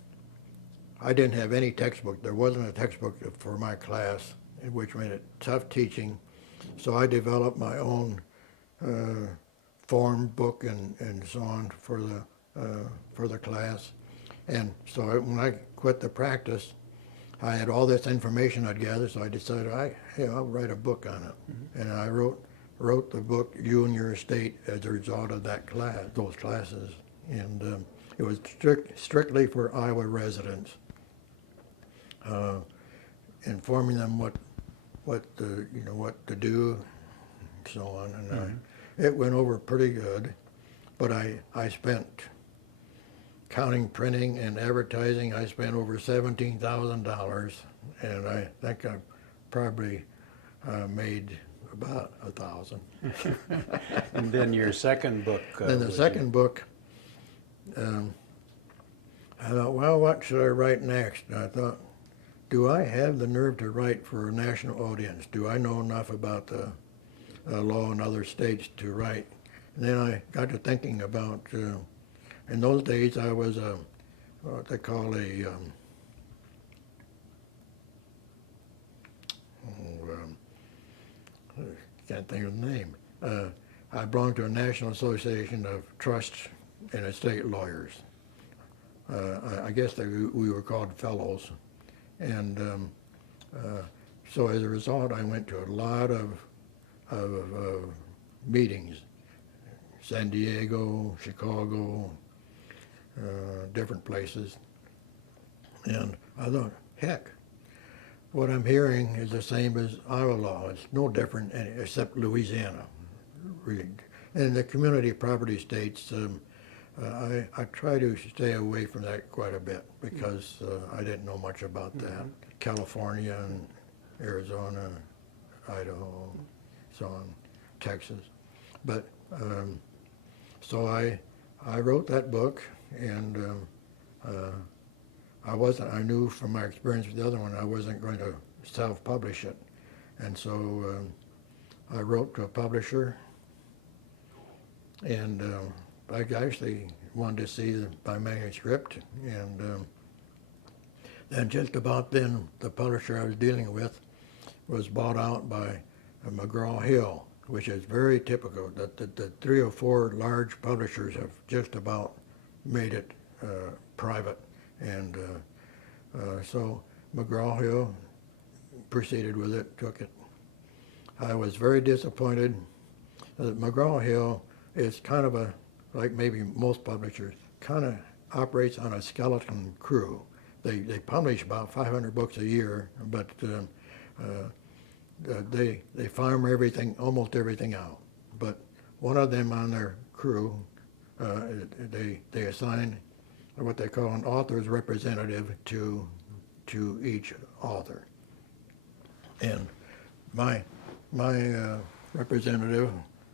I didn't have any textbook. There wasn't a textbook for my class, which made it tough teaching. So I developed my own form book and so on for the class. And so when I quit the practice, I had all this information I'd gathered, so I decided, hey, I'll write a book on it. And I wrote the book, You and Your Estate, as a result of that class, those classes. And it was strictly for Iowa residents, informing them what to do, and so on. And it went over pretty good, but I spent, counting printing and advertising, I spent over $17,000, and I think I probably made about 1,000. And then your second book. Then the second book, I thought, well, what should I write next? And I thought, do I have the nerve to write for a national audience? Do I know enough about the law in other states to write? And then I got to thinking about, in those days I was what they call a, can't think of the name. I belonged to a National Association of Trust and Estate Lawyers. I guess we were called fellows. And so as a result, I went to a lot of meetings, San Diego, Chicago, different places. And I thought, heck, what I'm hearing is the same as Iowa law. It's no different except Louisiana. Really. And the community property states, I try to stay away from that quite a bit because I didn't know much about that. California and Arizona, Idaho, so on, Texas. But so I wrote that book, and I knew from my experience with the other one I wasn't going to self-publish it. And so I wrote to a publisher, and I actually wanted to see my manuscript, and then just about then the publisher I was dealing with was bought out by McGraw-Hill, which is very typical. The 3 or 4 large publishers have just about made it private, and so McGraw-Hill proceeded with it, took it. I was very disappointed. McGraw-Hill is kind of like maybe most publishers, kind of operates on a skeleton crew. They publish about 500 books a year, but they farm almost everything out. But one of them on their crew, they assign what they call an author's representative to each author. And my representative,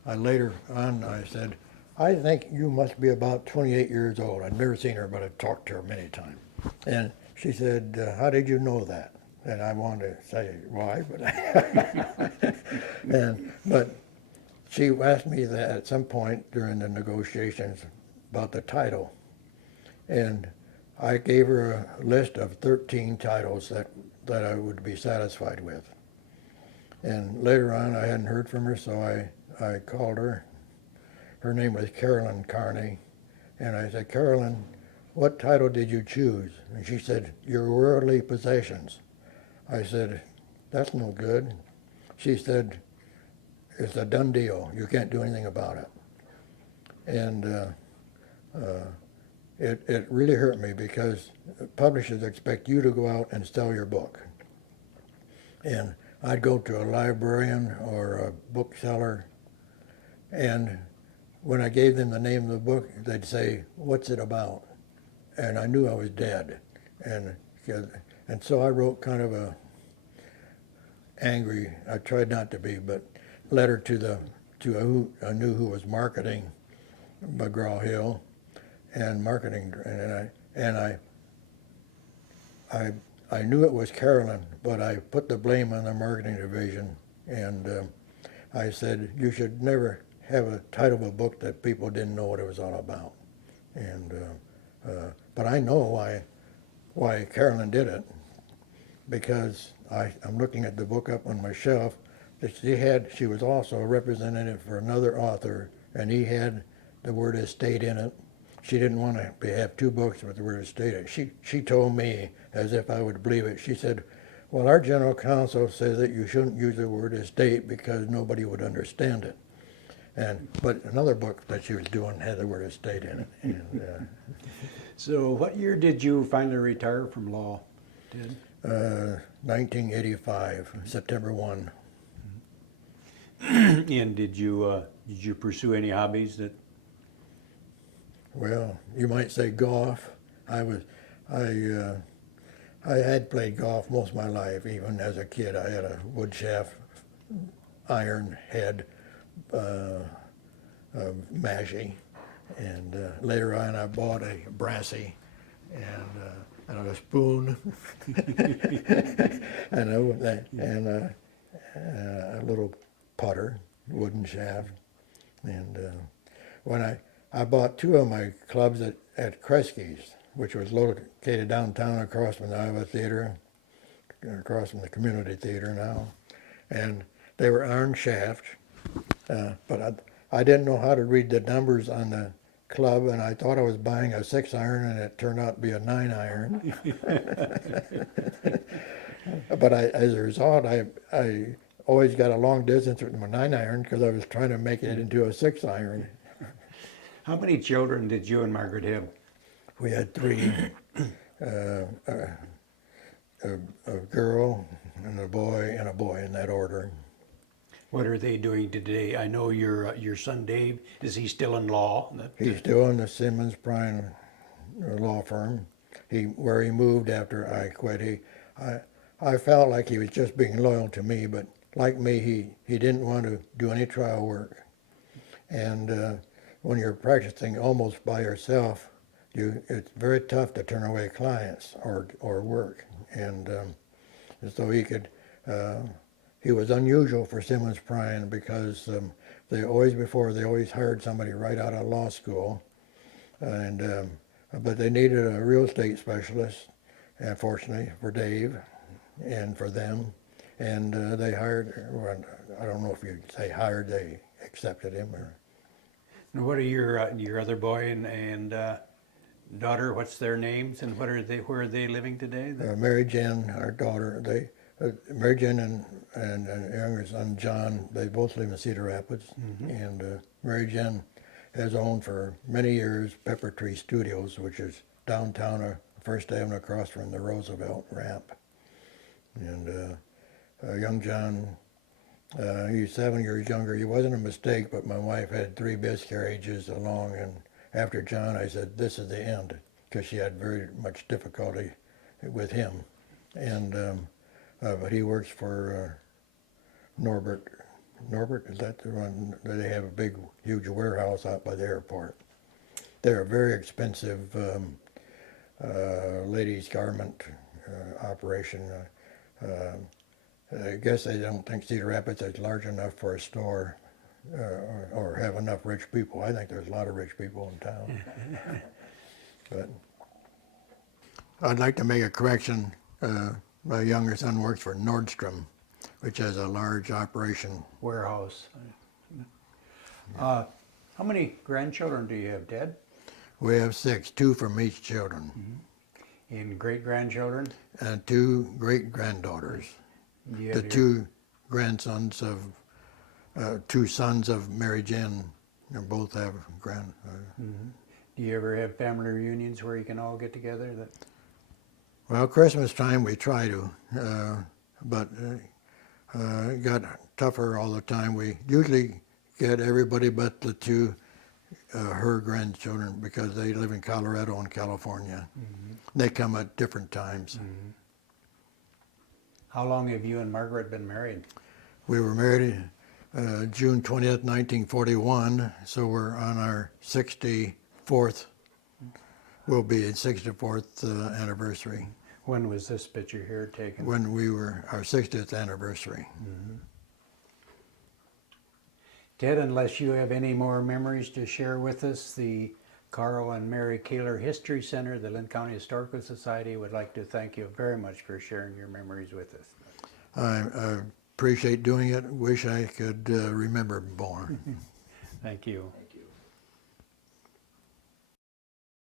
I said, I think you must be about 28 years old. I'd never seen her, but I'd talked to her many times. And she said, how did you know that? And I wanted to say why, but she asked me that at some point during the negotiations about the title. And I gave her a list of 13 titles that I would be satisfied with. And later on, I hadn't heard from her, so I called her. Her name was Carolyn Carney. And I said, Carolyn, what title did you choose? And she said, Your Worldly Possessions. I said, that's no good. She said, it's a done deal. You can't do anything about it. And it really hurt me because publishers expect you to go out and sell your book. And I'd go to a librarian or a bookseller, and when I gave them the name of the book, they'd say, what's it about? And I knew I was dead. And so I wrote kind of a angry, I tried not to be, but letter to who I knew who was marketing McGraw-Hill and marketing, and I knew it was Carolyn, but I put the blame on the marketing division, and I said, you should never have a title of a book that people didn't know what it was all about. And but I know why Carolyn did it, because I'm looking at the book up on my shelf. She was also a representative for another author, and he had the word estate in it. she didn't want to have two books with the word estate. She told me, as if I would believe it, she said, well, our general counsel says that you shouldn't use the word estate because nobody would understand it. But another book that she was doing had the word estate in it. And, So what year did you finally retire from law, Ted? 1985, September 1. And did you pursue any hobbies that? Well, you might say golf. I had played golf most of my life. Even as a kid, I had a wood shaft, iron head, mashie, and later on I bought a brassy and a spoon and a little putter, wooden shaft. And when I bought two of my clubs at Kresge's, which was located downtown across from the Iowa Theater, across from the Community Theater now. And they were iron shafts, but I didn't know how to read the numbers on the club, and I thought I was buying a 6-iron, and it turned out to be a 9-iron. But as a result, I always got a long distance with my 9-iron because I was trying to make it into a 6-iron. How many children did you and Margaret have? We had three, a girl and a boy in that order. What are they doing today? I know your son Dave, is he still in law? He's still in the Simmons Prine law firm. Where he moved after I quit. I felt like he was just being loyal to me, but like me, he didn't want to do any trial work. And when you're practicing almost by yourself, it's very tough to turn away clients or work. And so he was unusual for Simmons Prine because they always hired somebody right out of law school, but they needed a real estate specialist, and fortunately for Dave and for them, and they hired. Well, I don't know if you'd say hired. They accepted him. And what are your other boy and daughter? What's their names and where are they living today? Mary Jen, our daughter. Mary Jen and younger son John, they both live in Cedar Rapids. Mm-hmm. And Mary Jen has owned for many years Pepper Tree Studios, which is downtown, First Avenue across from the Roosevelt ramp. And young John, he's 7 years younger. He wasn't a mistake, but my wife had 3 miscarriages along, and after John, I said, this is the end, because she had very much difficulty with him. And but he works for Norbert. Norbert, is that the one? They have a big, huge warehouse out by the airport. They're a very expensive ladies' garment operation. I guess they don't think Cedar Rapids is large enough for a store or have enough rich people. I think there's a lot of rich people in town. But I'd like to make a correction. My younger son works for Nordstrom, which has a large operation. Warehouse. How many grandchildren do you have, Ted? We have 6, 2 from each children. Mm-hmm. And great-grandchildren? And 2 great-granddaughters. The 2 grandsons of, 2 sons of Mary Jen, both have Mm-hmm. Do you ever have family reunions where you can all get together? Well, Christmas time we try to, but it got tougher all the time. We usually get everybody but the 2, her grandchildren, because they live in Colorado and California. Mm-hmm. They come at different times. Mm-hmm. How long have you and Margaret been married? We were married June 20th, 1941, so we're on our 64th, will be a 64th anniversary. When was this picture here taken? When we were our 60th anniversary. Mm-hmm. Ted, unless you have any more memories to share with us, the Carl and Mary Kaler History Center, the Linn County Historical Society, would like to thank you very much for sharing your memories with us. I appreciate doing it. Wish I could remember more. Thank you.